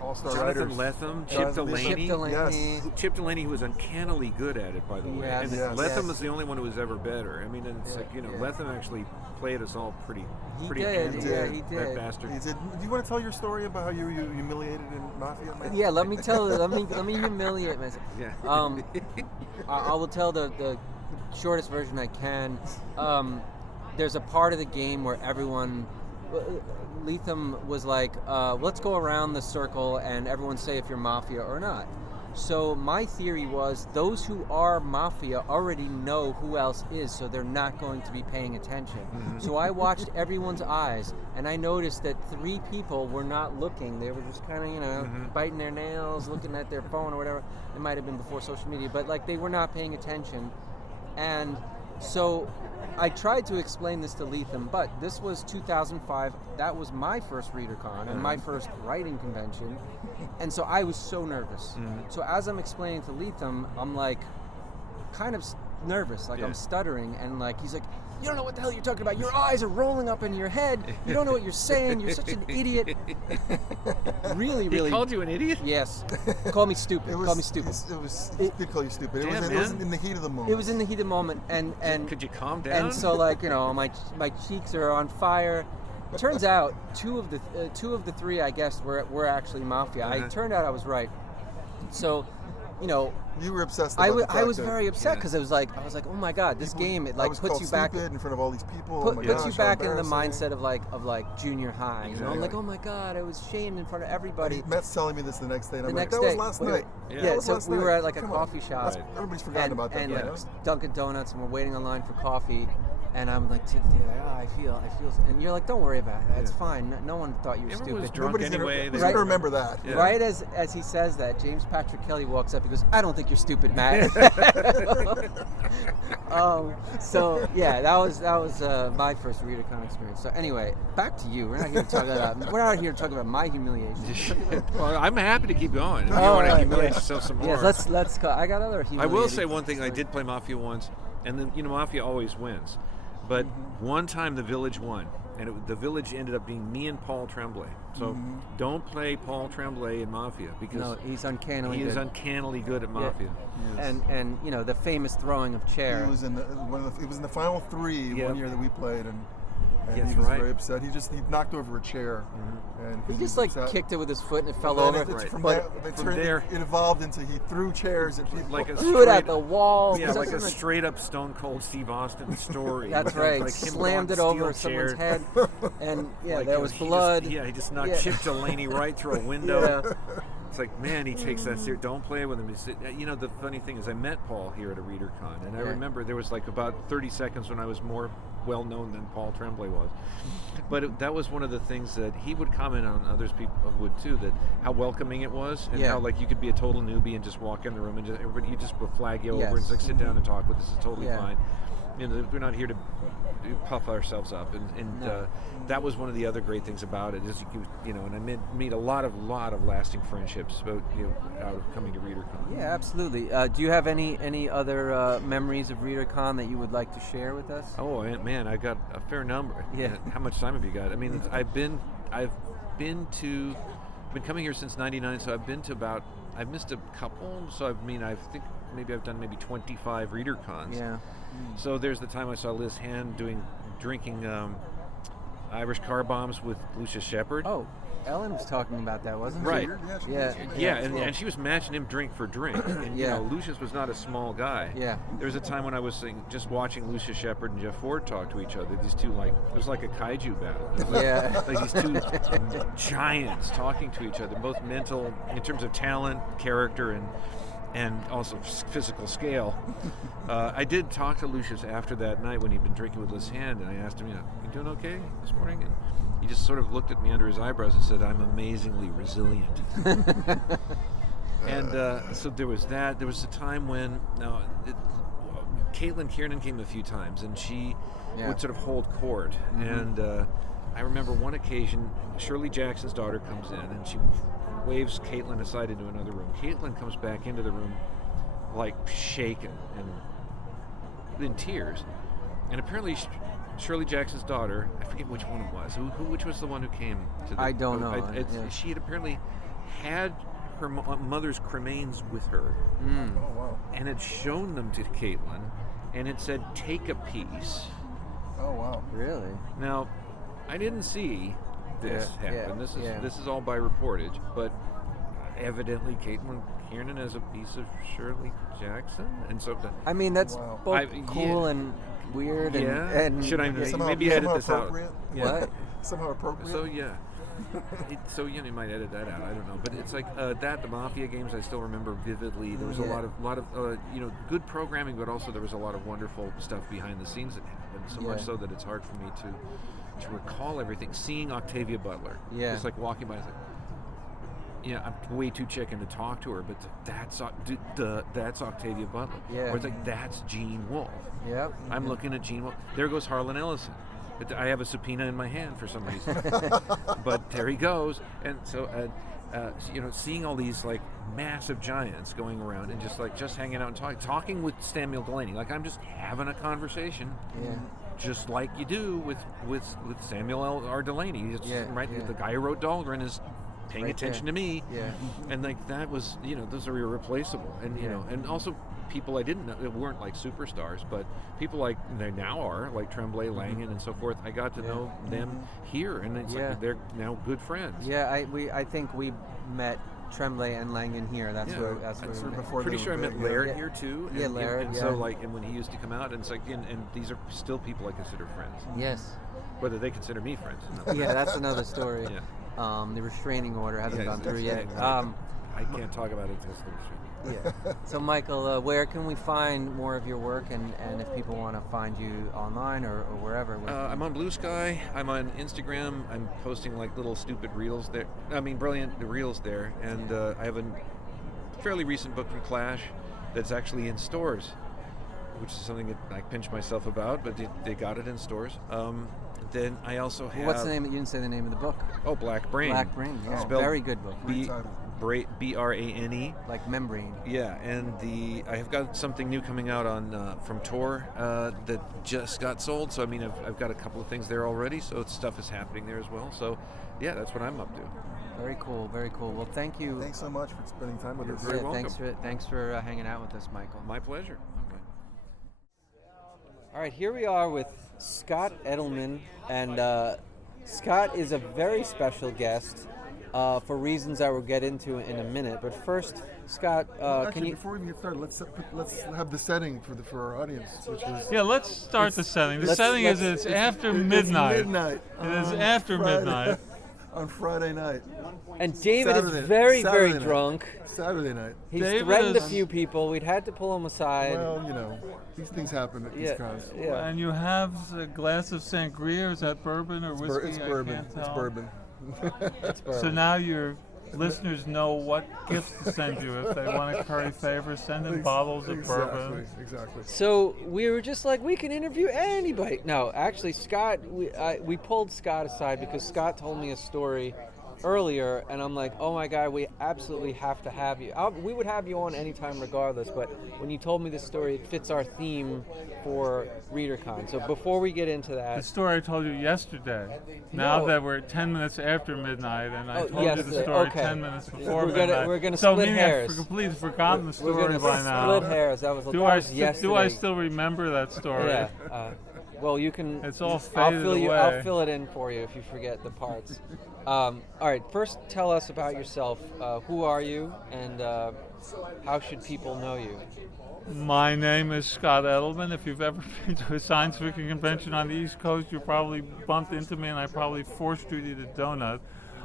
all-star Jonathan writers. Lethem, Chip Delaney. Yes. Chip Delaney, who was uncannily good at it, by the way. Yes. And Yes. Lethem was the only one who was ever better. I mean, and it's Lethem actually played us all pretty did. handily. Yeah, he That did. bastard. He did. Do you want to tell your story about how you were humiliated in Mafia? Yeah, let me humiliate myself. Yeah. I will tell the shortest version I can. There's a part of the game where everyone, Lethem was like, let's go around the circle and everyone say if you're Mafia or not. So my theory was those who are Mafia already know who else is, so they're not going to be paying attention. Mm-hmm. So I watched everyone's eyes, and I noticed that 3 people were not looking. They were just kind of, Mm-hmm. biting their nails, looking at their phone or whatever. It might have been before social media, but like they were not paying attention. And so I tried to explain this to Lethem, but this was 2005. That was my first Readercon and my first writing convention. And so I was so nervous. So as I'm explaining to Lethem, I'm like kind of nervous, like I'm stuttering, and like he's like, you don't know what the hell you're talking about. Your eyes are rolling up in your head. You don't know what you're saying. You're such an idiot. Really. He called you an idiot? Yes. Call me stupid. Call me stupid. He did call you stupid. It was in the heat of the moment. It was in the heat of the moment, and could you calm down? And so, like, my cheeks are on fire. Turns out, two of the 3 I guessed were actually Mafia. It turned out I was right. So, you were obsessed. About I was very upset because I was like, oh my God, this game puts you back in front of all these people. Puts you back in the mindset of like junior high. Exactly. I'm like, oh my God, I was shamed in front of everybody. Matt's telling me this the next day, and I'm like, that day, was last night. Yeah, so we were at like a coffee shop. Everybody's forgotten about that. And like Dunkin' Donuts, and we're waiting online for coffee. And I'm like, I feel, and you're like, don't worry about it. It's fine. No one thought you were Everyone stupid. was drunk anyway. Nobody's gonna remember that. Yeah. Right as he says that, James Patrick Kelly walks up. He goes, I don't think you're stupid, Matt. So yeah, that was my first Readercon experience. So anyway, back to you. We're not here to talk about my humiliation. Well, I'm happy to keep going. If you want to humiliate yourself some more. Yes, let's go. I got other humiliating. I will say one thing. I did play Mafia once, and then Mafia always wins. But one time the Village won, and the Village ended up being me and Paul Tremblay. So don't play Paul Tremblay in Mafia because he's uncannily good. He is uncannily good at Mafia. Yes. And the famous throwing of chair. He was in the final 3 one year that we played, and he was very upset. He knocked over a chair, and he just kicked it with his foot and it fell over. It evolved into he threw chairs at people, threw it at the wall. Yeah, like a straight up Stone Cold Steve Austin story. That's right. Like slammed it over someone's head, and there was blood. He just knocked Chip Delaney right through a window. It's like, man, he takes that serious. Don't play with him. The funny thing is, I met Paul here at a Readercon, and I remember there was like about 30 seconds when I was more well known than Paul Tremblay was. But that was one of the things that he would comment on. Others people would too. That how welcoming it was, and how like you could be a total newbie and just walk in the room and everybody just would flag you over and like sit down and talk with us. It's totally fine. We're not here to puff ourselves up, and that was one of the other great things about it. Is and I made a lot of lasting friendships out of coming to Readercon. Yeah, absolutely. Do you have any other memories of Readercon that you would like to share with us? Oh man, I got a fair number. Yeah. How much time have you got? I mean, I've been coming here since '99, so I've missed a couple. So I think maybe I've done 25 Readercons. Yeah. So there's the time I saw Liz Hand drinking Irish car bombs with Lucius Shepard. Oh, Ellen was talking about that, wasn't she? Right. Yeah, and she was matching him drink for drink. And Lucius was not a small guy. Yeah. There was a time when I was just watching Lucius Shepard and Jeff Ford talk to each other. These two it was like a kaiju battle. Like these two giants talking to each other, both mental in terms of talent, character, and also physical scale. I did talk to Lucius after that night when he'd been drinking with Liz Hand, and I asked him, you doing okay this morning? And he just sort of looked at me under his eyebrows and said, I'm amazingly resilient. And so there was that. There was a time when Caitlin Kiernan came a few times, and she Yeah. would sort of hold court. And I remember one occasion, Shirley Jackson's daughter comes in, and she waves Caitlin aside into another room. Caitlin comes back into the room, like shaken and in tears. And apparently Shirley Jackson's daughter, I forget which one it was. Which was the one who came to the... I don't know. She had apparently had her mother's cremains with her. Oh, wow. And had shown them to Caitlin, and it said, "Take a piece." Oh, wow. Really? Now, I didn't see this happen. This is all by reportage, but evidently Caitlin Kiernan has a piece of Shirley Jackson, and so I mean, that's both cool and weird. And should I somehow, maybe edit this out? What? Somehow appropriate. So so you might edit that out. I don't know, but it's like the Mafia games. I still remember vividly. There was a lot of good programming, but also there was a lot of wonderful stuff behind the scenes that happened. So much so that it's hard for me to recall everything. Seeing Octavia Butler, just like walking by, it's like, I'm way too chicken to talk to her, but that's Octavia Butler. Yeah. Or it's like, that's Gene Wolfe. Yep. I'm looking at Gene Wolfe. There goes Harlan Ellison. I have a subpoena in my hand for some reason. But there he goes. And so, seeing all these like massive giants going around and just hanging out and talking with Samuel Delaney. Like, I'm just having a conversation. Yeah. Just like you do with Samuel R. Delaney. The guy who wrote Dahlgren is paying attention to me. Yeah. And like that was, those are irreplaceable. And and also people I didn't know, that weren't like superstars, but people like they now are, like Tremblay, Langan, and so forth. I got to know them here, and it's like they're now good friends. Yeah, I think we met Tremblay and Langan here. That's where we met. Before Pretty sure I met Laird here too. Yeah, Laird. And so and when he used to come out, and it's like, and these are still people I consider friends. Yes. Whether they consider me friends. Yeah, that's another story. Yeah. The restraining order hasn't gone through yet. I can't talk about it until Yeah. So, Michael, where can we find more of your work, and if people want to find you online or wherever? I'm on Blue Sky. I'm on Instagram. I'm posting like little stupid reels there. I mean, brilliant reels there. And I have a fairly recent book from Clash that's actually in stores, which is something that I pinch myself about, but they got it in stores. Then I also have... What's the name? You didn't say the name of the book. Oh, Black Brain. Black Brain, yeah. Spelled Very good book. B-R-A-N-E. Like membrane. Yeah, and I have got something new coming out on from Tor that just got sold. So I mean, I've got a couple of things there already. So stuff is happening there as well. So yeah, that's what I'm up to. Very cool, very cool. Well, thank you. Thanks so much for spending time with us. You're very welcome. Thanks for hanging out with us, Michael. My pleasure. All right, here we are with Scott Edelman, and Scott is a very special guest for reasons I will get into in a minute. But first, Scott, can you? Before we get started, let's have the setting for our audience, which is let's start the setting. The setting is it's after midnight. It is after midnight. On Friday night. And David is very night. drunk. Saturday night. He's threatened a few people. We'd had to pull him aside. Well, these things happen at these cons. Yeah. And you have a glass of sangria. Is that bourbon or whiskey? It's bourbon. I can't tell. It's bourbon. It's bourbon. So now your listeners know what gifts to send you. If they want to curry favors, send them bottles of bourbon. Exactly. So we were just like, we can interview anybody. No, actually, Scott, we pulled Scott aside because Scott told me a story earlier, and I'm like, oh my God, we absolutely have to have you. We would have you on anytime regardless, but when you told me this story, it fits our theme for Readercon. So before we get into that... The story I told you yesterday, now that we're 10 minutes after midnight, and I told you the story 10 minutes before midnight. We're going to split hairs. I've completely forgotten the story by now. We're going to split hairs. That was yesterday. Do I still remember that story? Yeah. Well, you can... It's all faded away. I'll fill it in for you if you forget the parts. All right, first tell us about yourself. Who are you, and how should people know you? My name is Scott Edelman. If you've ever been to a science fiction convention on the East Coast, you probably bumped into me, and I probably forced you to eat a donut.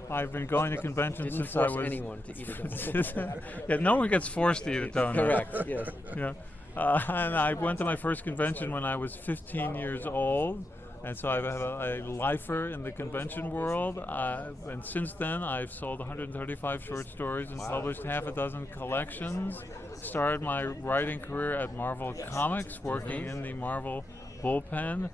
I've been going to conventions since I was... Didn't force anyone to eat a donut. Yeah, no one gets forced to eat a donut. Correct, yes. Yeah. And I went to my first convention when I was 15 years old. And so I have a lifer in the convention world, and since then I've sold 135 short stories and published half a dozen collections. Started my writing career at Marvel Comics, working in the Marvel bullpen.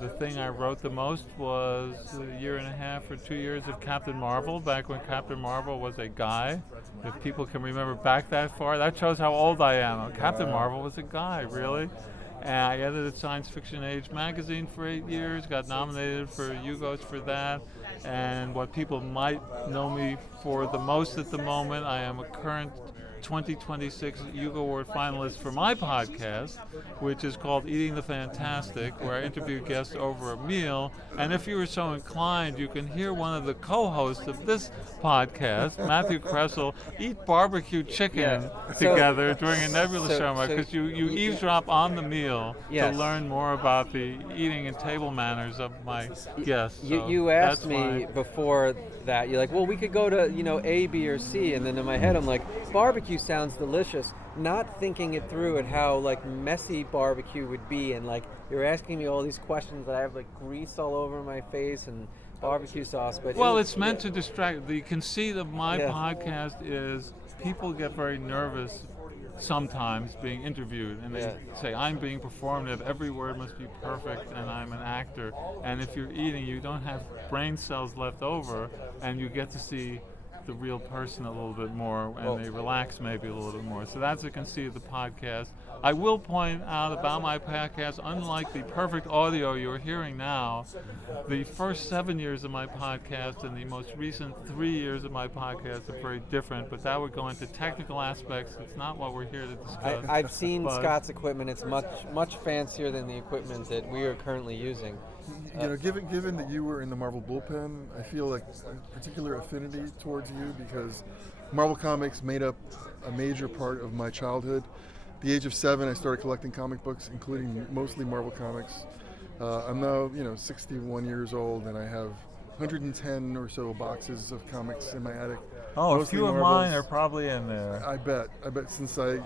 The thing I wrote the most was a year and a half or 2 years of Captain Marvel, back when Captain Marvel was a guy. If people can remember back that far, that shows how old I am. Captain Marvel was a guy, really. And I edited Science Fiction Age magazine for 8 years, got nominated for Hugos for that. And what people might know me for the most at the moment, I am a current 2026 Hugo Award finalist for my podcast, which is called Eating the Fantastic, where I interview guests over a meal. And if you were so inclined, you can hear one of the co-hosts of this podcast, Matthew Kressel, eat barbecue chicken together during a Nebula show, because you eavesdrop on the meal to learn more about the eating and table manners of my guests. So you asked me before that, you're like, well, we could go to, A, B, or C, and then in my head I'm like, barbecue sounds delicious, not thinking it through at how like messy barbecue would be, and like you're asking me all these questions that I have like grease all over my face and barbecue sauce. But it's meant to distract. The conceit of my podcast is people get very nervous sometimes being interviewed, and they say, I'm being performative, every word must be perfect, and I'm an actor. And if you're eating, you don't have brain cells left over, and you get to see the real person a little bit more, and they relax maybe a little bit more. So that's a conceit of the podcast. I will point out about my podcast, unlike the perfect audio you're hearing now, the first 7 years of my podcast and the most recent 3 years of my podcast are very different, but that would go into technical aspects. It's not what we're here to discuss. I've seen Scott's equipment. It's much fancier than the equipment that we are currently using. Given that you were in the Marvel bullpen, I feel like a particular affinity towards you, because Marvel Comics made up a major part of my childhood. At the age of 7, I started collecting comic books, including mostly Marvel Comics. I'm now, 61 years old, and I have 110 or so boxes of comics in my attic. Oh, a few of mine are probably in there. I bet since I,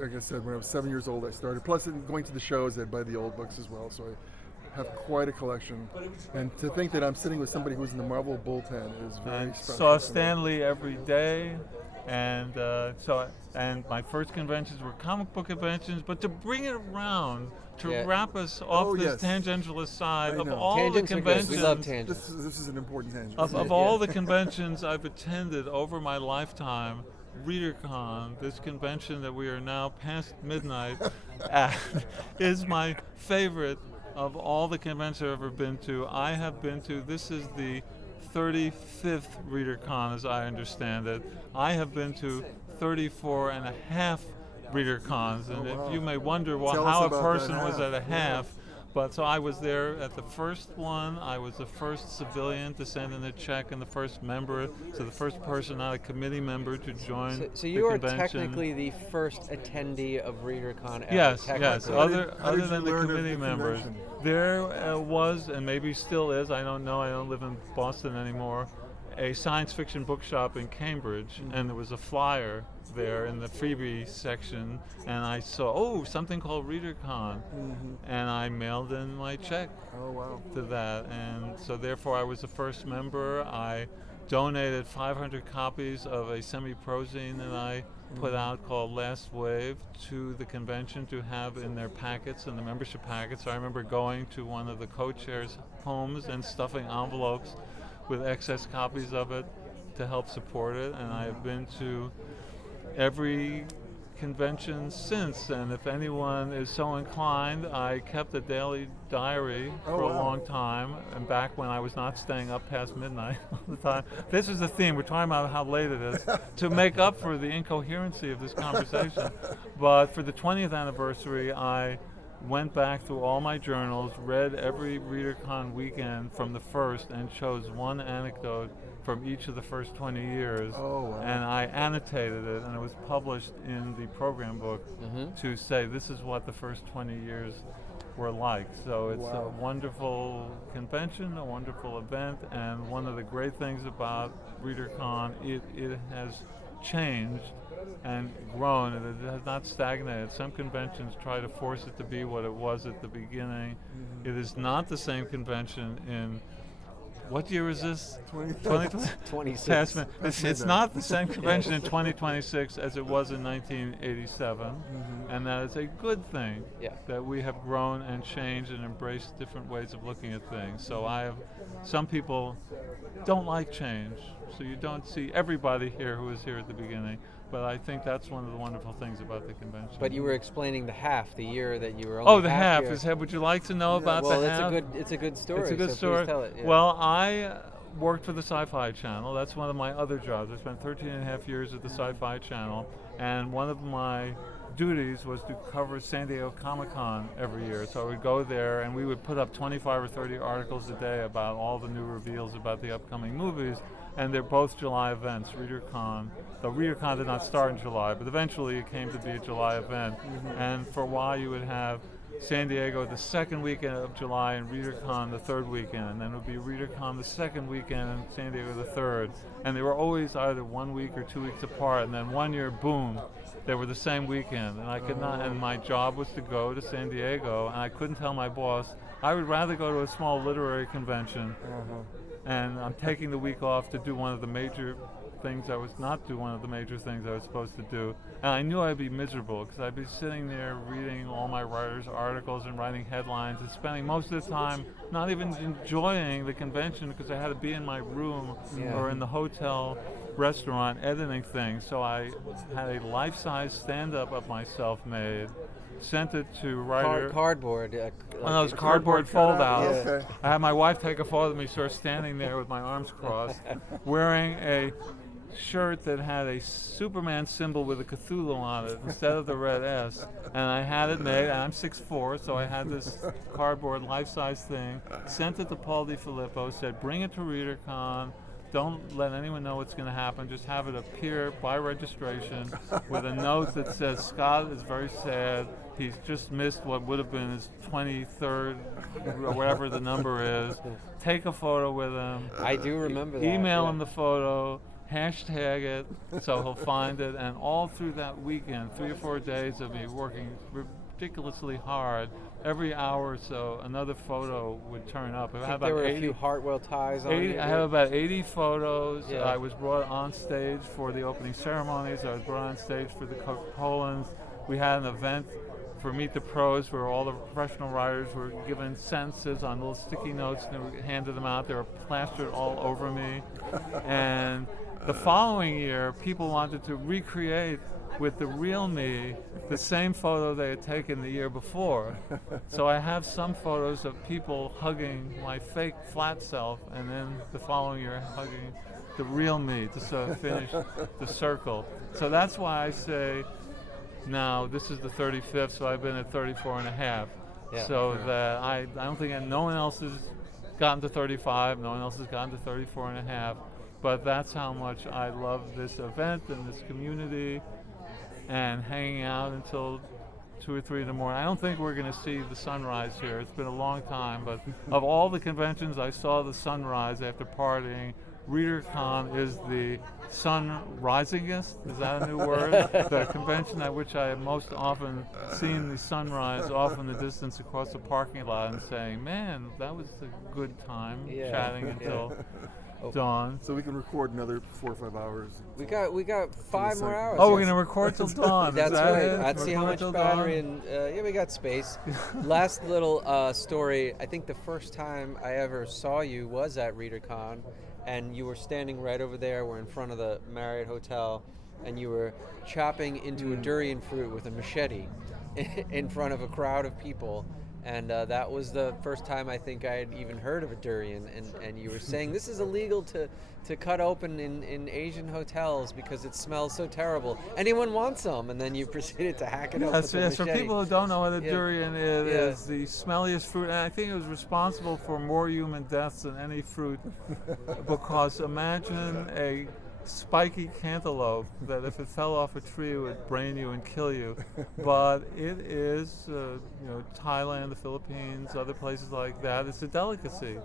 like I said, when I was 7 years old, I started. Plus, going to the shows, I'd buy the old books as well, so I have quite a collection. And to think that I'm sitting with somebody who's in the Marvel bullpen is very special. Saw Stan Lee every day. And and my first conventions were comic book conventions, but to bring it around, to wrap us off this tangential aside of all the conventions. We love tangents. This is an important tangent. Of all the conventions I've attended over my lifetime, Readercon, this convention that we are now past midnight at, is my favorite of all the conventions I've ever been to. This is the 35th Readercon, as I understand it. I have been to 34 and a half Readercons, and if you may wonder how a person was at a half, but so I was there at the first one. I was the first civilian to send in a check, and the first member, so the first person, not a committee member, to join So you the are convention. Technically the first attendee of Readercon ever. Yes. Other than the committee members. There was, and maybe still is, I don't know, I don't live in Boston anymore, a science fiction bookshop in Cambridge, and there was a flyer there in the freebie section, and I saw, something called Readercon, and I mailed in my check to that, and so therefore I was the first member. I donated 500 copies of a semi-prozine that I put out called Last Wave to the convention to have in their packets, in the membership packets. So I remember going to one of the co-chairs' homes and stuffing envelopes with excess copies of it to help support it, and I have been to every convention since, and if anyone is so inclined, I kept a daily diary for a long time, and back when I was not staying up past midnight all the time. This is the theme, we're talking about how late it is, to make up for the incoherency of this conversation. But for the 20th anniversary, I went back through all my journals, read every Readercon weekend from the first, and chose one anecdote from each of the first 20 years, and I annotated it, and it was published in the program book to say this is what the first 20 years were like. So it's a wonderful convention, a wonderful event, and one of the great things about Readercon, it has changed and grown, and it has not stagnated. Some conventions try to force it to be what it was at the beginning. It is not the same convention in, what year is this? 26. It's not the same convention in 2026 as it was in 1987, and that is a good thing. That we have grown and changed and embraced different ways of looking at things. So some people don't like change, so you don't see everybody here who was here at the beginning. But I think that's one of the wonderful things about the convention. But you were explaining the year that you were only the half half. here. Would you like to know about the half? It's a good story. It's a good so story. Please tell it. Yeah. Well, I worked for the Sci-Fi Channel. That's one of my other jobs. I spent 13 and a half years at the Sci-Fi Channel, and one of my duties was to cover San Diego Comic-Con every year. So I would go there, and we would put up 25 or 30 articles a day about all the new reveals about the upcoming movies. And they're both July events, Readercon. The Readercon did not start in July, but eventually it came to be a July event. And for a while you would have San Diego the second weekend of July and Readercon the third weekend. And then it would be Readercon the second weekend and San Diego the third. And they were always either 1 week or 2 weeks apart. And then one year, boom, they were the same weekend. And I could not, and my job was to go to San Diego, and I couldn't tell my boss, I would rather go to a small literary convention. And I'm taking the week off to do one of the major things I was supposed to do. And I knew I'd be miserable because I'd be sitting there reading all my writers' articles and writing headlines and spending most of the time not even enjoying the convention because I had to be in my room or in the hotel restaurant editing things. So I had a life-size stand-up of myself made, sent it to writer. Cardboard. One of those cardboard fold-outs. Okay. I had my wife take a photo of me sort of standing there with my arms crossed, wearing a shirt that had a Superman symbol with a Cthulhu on it instead of the red S. And I had it made, and I'm 6'4", so I had this cardboard life-size thing, sent it to Paul DiFilippo, said, bring it to Readercon. Don't let anyone know what's going to happen. Just have it appear by registration with a note that says, Scott is very sad. He's just missed what would have been his 23rd, or whatever the number is. Take a photo with him. I do remember that. Email him the photo. Hashtag it so he'll find it. And all through that weekend, 3 or 4 days of me working ridiculously hard, every hour or so, another photo would turn up. I think there were a few Hartwell ties on it. I have about 80 photos. Yeah. I was brought on stage for the opening ceremonies. I was brought on stage for the Coca-Colans. We had an event for Meet the Pros where all the professional writers were given sentences on little sticky notes and we handed them out. They were plastered all over me. And the following year, people wanted to recreate with the real me the same photo they had taken the year before. So I have some photos of people hugging my fake flat self and then the following year hugging the real me to sort of finish the circle. So that's why I say now this is the 35th, so I've been at 34 and a half. That I don't think no one else has gotten to 35, no one else has gotten to 34 and a half, but that's how much I love this event and this community and hanging out until 2 or 3 in the morning. I don't think we're going to see the sunrise here. It's been a long time, but of all the conventions I saw the sunrise after partying, Readercon is the sun-risingest. Is that a new word? The convention at which I have most often seen the sunrise off in the distance across the parking lot and saying, man, that was a good time chatting until dawn. So we can record another 4 or 5 hours. We got 5 more hours. Oh, we're going to record till dawn. That's right. I'd see how much battery and we got space. Last little story. I think the first time I ever saw you was at Readercon, and you were standing right over there. We're in front of the Marriott Hotel, and you were chopping into a durian fruit with a machete in front of a crowd of people. And that was the first time I think I had even heard of a durian. And you were saying this is illegal to cut open in Asian hotels because it smells so terrible. Anyone want some? And then you proceeded to hack it up with a machete. For people who don't know what a durian is, it's the smelliest fruit. And I think it was responsible for more human deaths than any fruit. Because imagine a spiky cantaloupe that if it fell off a tree would brain you and kill you. But it is, Thailand, the Philippines, other places like that, it's a delicacy.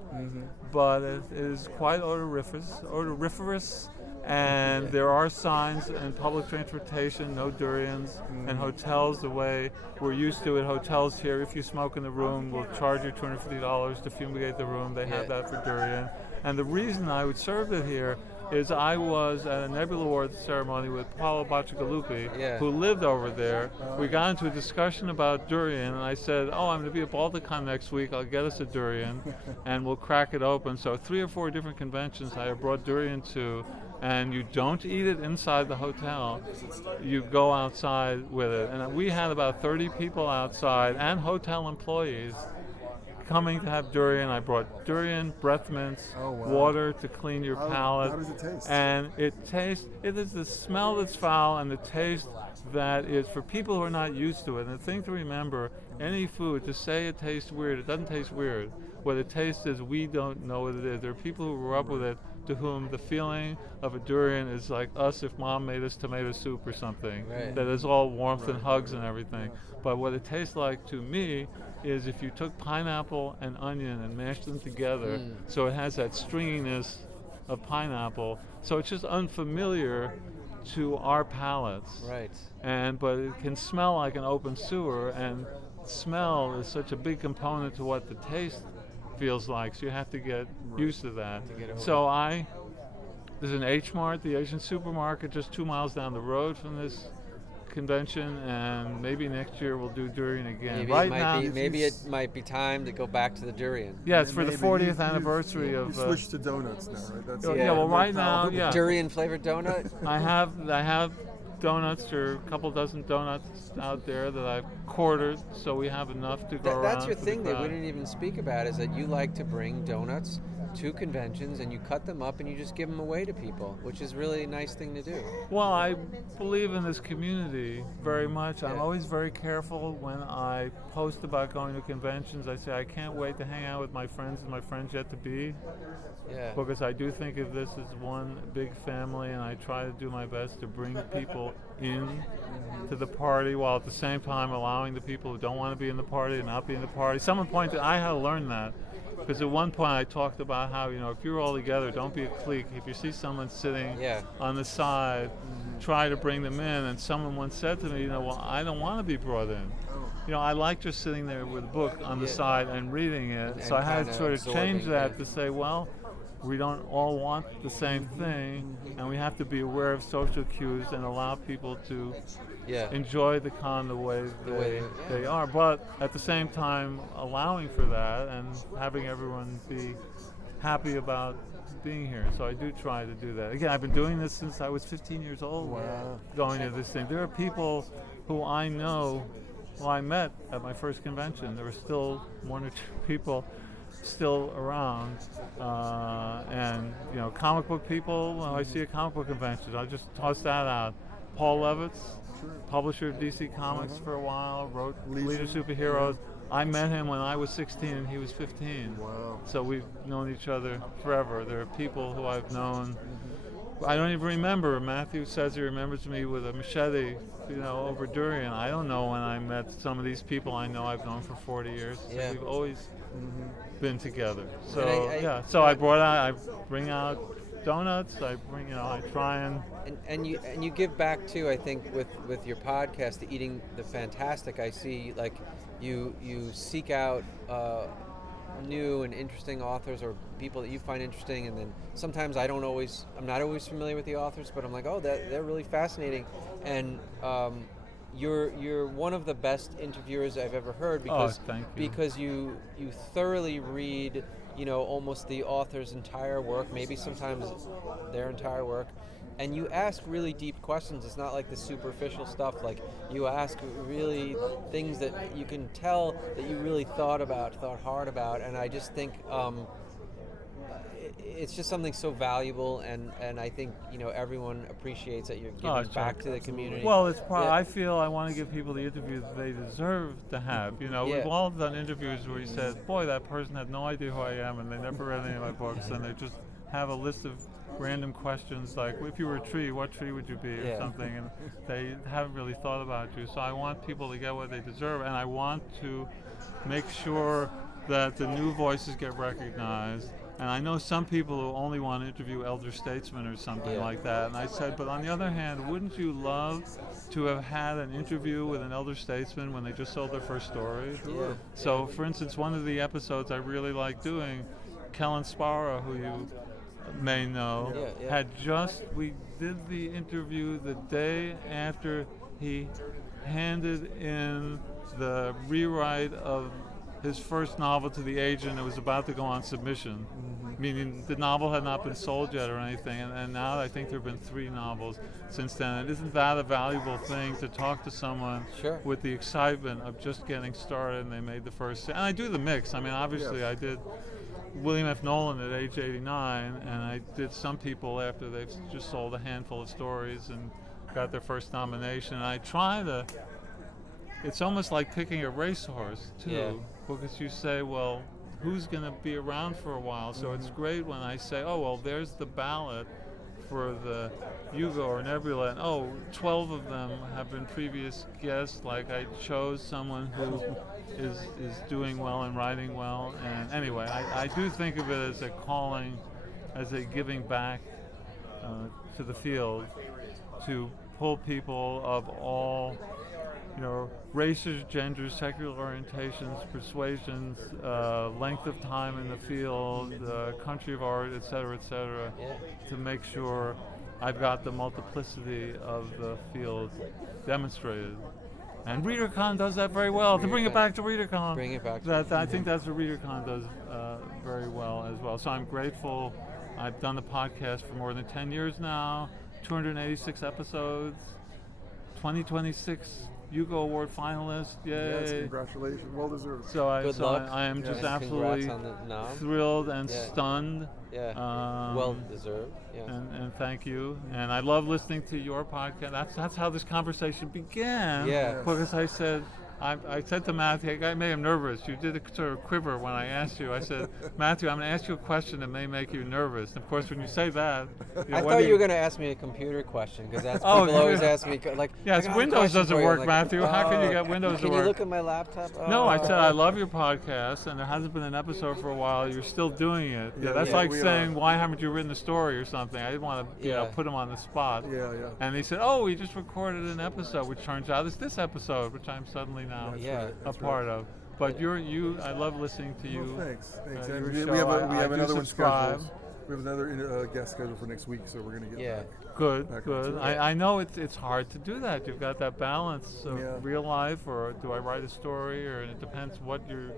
But it is quite odoriferous, And there are signs in public transportation, no durians, and hotels the way we're used to at hotels here. If you smoke in the room, we'll charge you $250 to fumigate the room. They have that for durian. And the reason I would serve it here is I was at a Nebula Awards ceremony with Paolo Bacigalupi, who lived over there. We got into a discussion about durian, and I said, oh, I'm going to be at Balticon next week. I'll get us a durian, and we'll crack it open. So 3 or 4 different conventions I have brought durian to, and you don't eat it inside the hotel. You go outside with it. And we had about 30 people outside and hotel employees coming to have durian. I brought durian, breath mints, water to clean your palate. How does it taste? And it is the smell that's foul and the taste that is for people who are not used to it. And the thing to remember, any food, to say it tastes weird, it doesn't taste weird. What it tastes is we don't know what it is. There are people who grew up with it to whom the feeling of a durian is like us if mom made us tomato soup or something. That is all warmth and hugs and everything. But what it tastes like to me is if you took pineapple and onion and mashed them together, so it has that stringiness of pineapple. So it's just unfamiliar to our palates. But it can smell like an open sewer, and smell is such a big component to what the taste feels like, so you have to get used to that. So there's an H Mart, the Asian supermarket, just 2 miles down the road from this convention, and maybe next year we'll do durian again. Maybe it might be time to go back to the durian. Yeah, it's for the 40th anniversary of. You switched to donuts now, right? That's right now, Durian flavored donut. I have donuts. There are a couple dozen donuts out there that I've quartered, so we have enough to go around. That's your thing that we didn't even speak about, is that you like to bring donuts to conventions and you cut them up and you just give them away to people, which is really a nice thing to do. Well, I believe in this community very much. I'm always very careful when I post about going to conventions. I say I can't wait to hang out with my friends and my friends yet to be. Because I do think of this as one big family, and I try to do my best to bring people in to the party while at the same time allowing the people who don't want to be in the party to not be in the party. Someone pointed, I had to learn that. Because at one point I talked about how, if you're all together, don't be a clique. If you see someone sitting on the side, try to bring them in. And someone once said to me, well, I don't want to be brought in. I like just sitting there with a book on the side and reading it. And so I had to sort of change that to say, well, we don't all want the same thing, and we have to be aware of social cues and allow people to enjoy the con the way they are, but at the same time allowing for that and having everyone be happy about being here. So I do try to do that. Again, I've been doing this since I was 15 years old, going to this thing. There are people who I know, who I met at my first convention. There were still 1 or 2 people still around, and comic book people. When I see a comic book convention, I'll just toss that out. Paul Levitz, publisher of DC Comics for a while, wrote Leader Superheroes. I met him when I was 16 and he was 15. So we've known each other forever. There are people who I've known. I don't even remember. Matthew says he remembers me with a machete, over durian. I don't know when I met some of these people I know I've known for 40 years. So we've always been together. So so I bring out donuts. I try and you give back too. I think with your podcast, the Eating the Fantastic. I see like you seek out new and interesting authors or people that you find interesting, and then sometimes I'm not always familiar with the authors, but I'm like, oh, they're really fascinating, and you're one of the best interviewers I've ever heard because you thoroughly read almost the author's entire work, maybe sometimes their entire work, and you ask really deep questions. It's not like the superficial stuff. Like, you ask really things that you can tell that you really thought hard about, and I just think it's just something so valuable, and I think everyone appreciates that you're giving back to the community. Well, it's I feel I want to give people the interview that they deserve to have. We've all done interviews where you said, boy, that person had no idea who I am, and they never read any of my books, and they just have a list of random questions like, if you were a tree, what tree would you be, or something, and they haven't really thought about you. So I want people to get what they deserve, and I want to make sure that the new voices get recognized, And I know some people who only want to interview elder statesmen or something like that. And I said, but on the other hand, wouldn't you love to have had an interview with an elder statesman when they just sold their first story? Sure. So, for instance, one of the episodes I really like doing, Kellen Sparrow, who you may know, we did the interview the day after he handed in the rewrite of his first novel to the agent. It was about to go on submission, meaning the novel had not been sold yet or anything, and now I think there have been 3 novels since then. And isn't that a valuable thing, to talk to someone with the excitement of just getting started and they made the first, and I do the mix. I mean, obviously I did William F. Nolan at age 89, and I did some people after they've just sold a handful of stories and got their first nomination. And I try to, it's almost like picking a racehorse too, because you say, well, who's going to be around for a while? So it's great when I say, oh, well, there's the ballot for the Hugo or Nebula, and 12 of them have been previous guests. Like, I chose someone who is doing well and writing well. And anyway, I do think of it as a calling, as a giving back to the field, to pull people of all, races, genders, sexual orientations, persuasions, length of time in the field, country of art, et cetera, to make sure I've got the multiplicity of the field demonstrated. And Readercon does that very well. To bring it back to Readercon. Bring it back. I think that's what Readercon does very well as well. So I'm grateful. I've done the podcast for more than 10 years now, 286 episodes, 2026 Hugo Award finalist. Yay! Yes, congratulations, well deserved. So I am just absolutely thrilled and stunned. Yeah, well deserved. Yeah. And thank you. And I love listening to your podcast. That's how this conversation began. Yeah. Because I said to Matthew, I made him nervous. You did a sort of quiver when I asked you. I said, Matthew, I'm going to ask you a question that may make you nervous. And of course, when you say that, I thought you were going to ask me a computer question, because that's people always ask me. Like, Windows doesn't work, Matthew. How can you get Windows to work? Can you look at my laptop? No, I said I love your podcast, and there hasn't been an episode for a while. You're still doing it. That's like saying, why haven't you written the story or something? I didn't want to, put him on the spot. And he said, we just recorded an episode, which turns out is this episode, which I'm suddenly now a part of. But I love listening to you. Well, thanks. And we have another one scheduled. We have another guest scheduled for next week, so we're going to get back. Good. I know it's hard to do that. You've got that balance of real life, or do I write a story, or it depends what your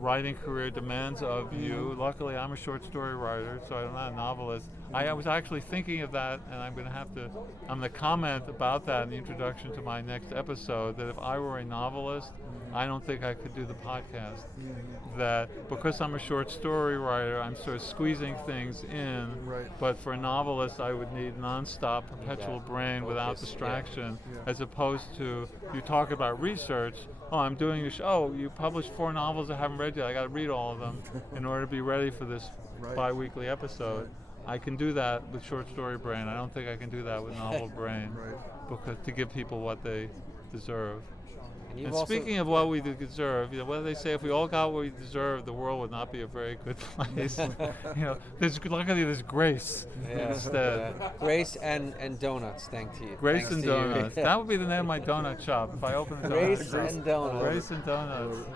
writing career demands of you. Luckily, I'm a short story writer, so I'm not a novelist. I was actually thinking of that, and I'm going to comment about that in the introduction to my next episode, that if I were a novelist, I don't think I could do the podcast. That because I'm a short story writer, I'm sort of squeezing things in, but for a novelist, I would need nonstop, perpetual brain without distraction, as opposed to, you talk about research, I'm doing a show, you published 4 novels I haven't read yet, I got to read all of them in order to be ready for this bi-weekly episode. I can do that with short story brain. I don't think I can do that with novel brain, because to give people what they deserve. And speaking of what we deserve, what do they say? If we all got what we deserve, the world would not be a very good place. Luckily there's grace instead. Grace and donuts, thanks to you. Grace and donuts. That would be the name of my donut shop if I opened a donut Grace shop. and donuts. Grace and donuts.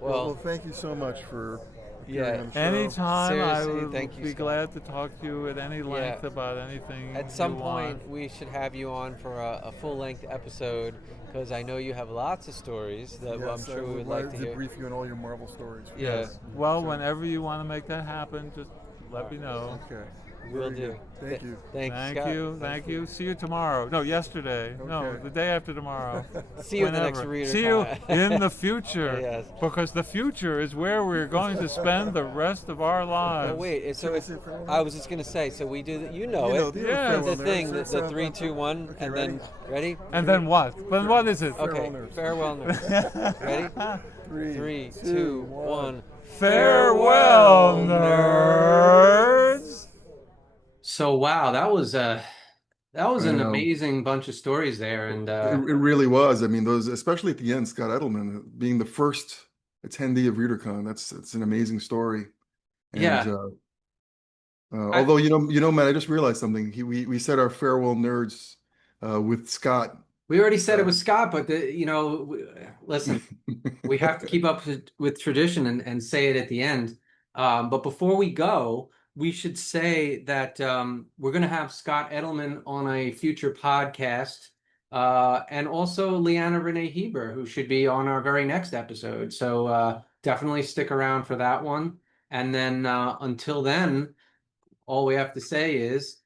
Well, thank you so much for appearing on the show. Anytime. I would be glad to talk to you at any length about anything. At some point, we should have you on for a full-length episode, because I know you have lots of stories that I'm sure we would like to hear. Brief you on all your Marvel stories. Yes. Well, whenever you want to make that happen, just let me know. Okay. Will do. Thank you. Thank you. See you tomorrow. No, yesterday. Okay. No, the day after tomorrow. See you in the next Readercon. See you in the future. Because the future is where we're going to spend the rest of our lives. Oh, wait. I was just going to say, so we do that. You know it. The thing, the 3, 2, 1, okay, and then, ready? And then what? Then what is it? Okay. Farewell, nerds. Ready? 3, 2, 1. Farewell, nerds. So wow, that was an amazing bunch of stories there, and it really was. I mean, those, especially at the end, Scott Edelman being the first attendee of Readercon, that's an amazing story. And, Although Matt, I just realized something. We said our farewell nerds with Scott. We already said it was Scott, but listen, we have to keep up with tradition and say it at the end. But before we go, we should say that we're going to have Scott Edelman on a future podcast, and also Leanna Renee Heber, who should be on our very next episode. So definitely stick around for that one. And then until then, all we have to say is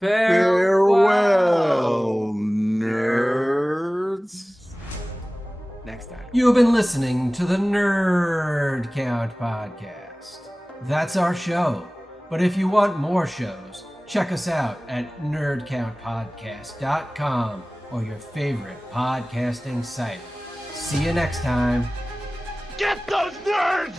farewell, nerds. Next time. You've been listening to the Nerd Count Podcast. That's our show. But if you want more shows, check us out at nerdcountpodcast.com or your favorite podcasting site. See you next time. Get those nerds!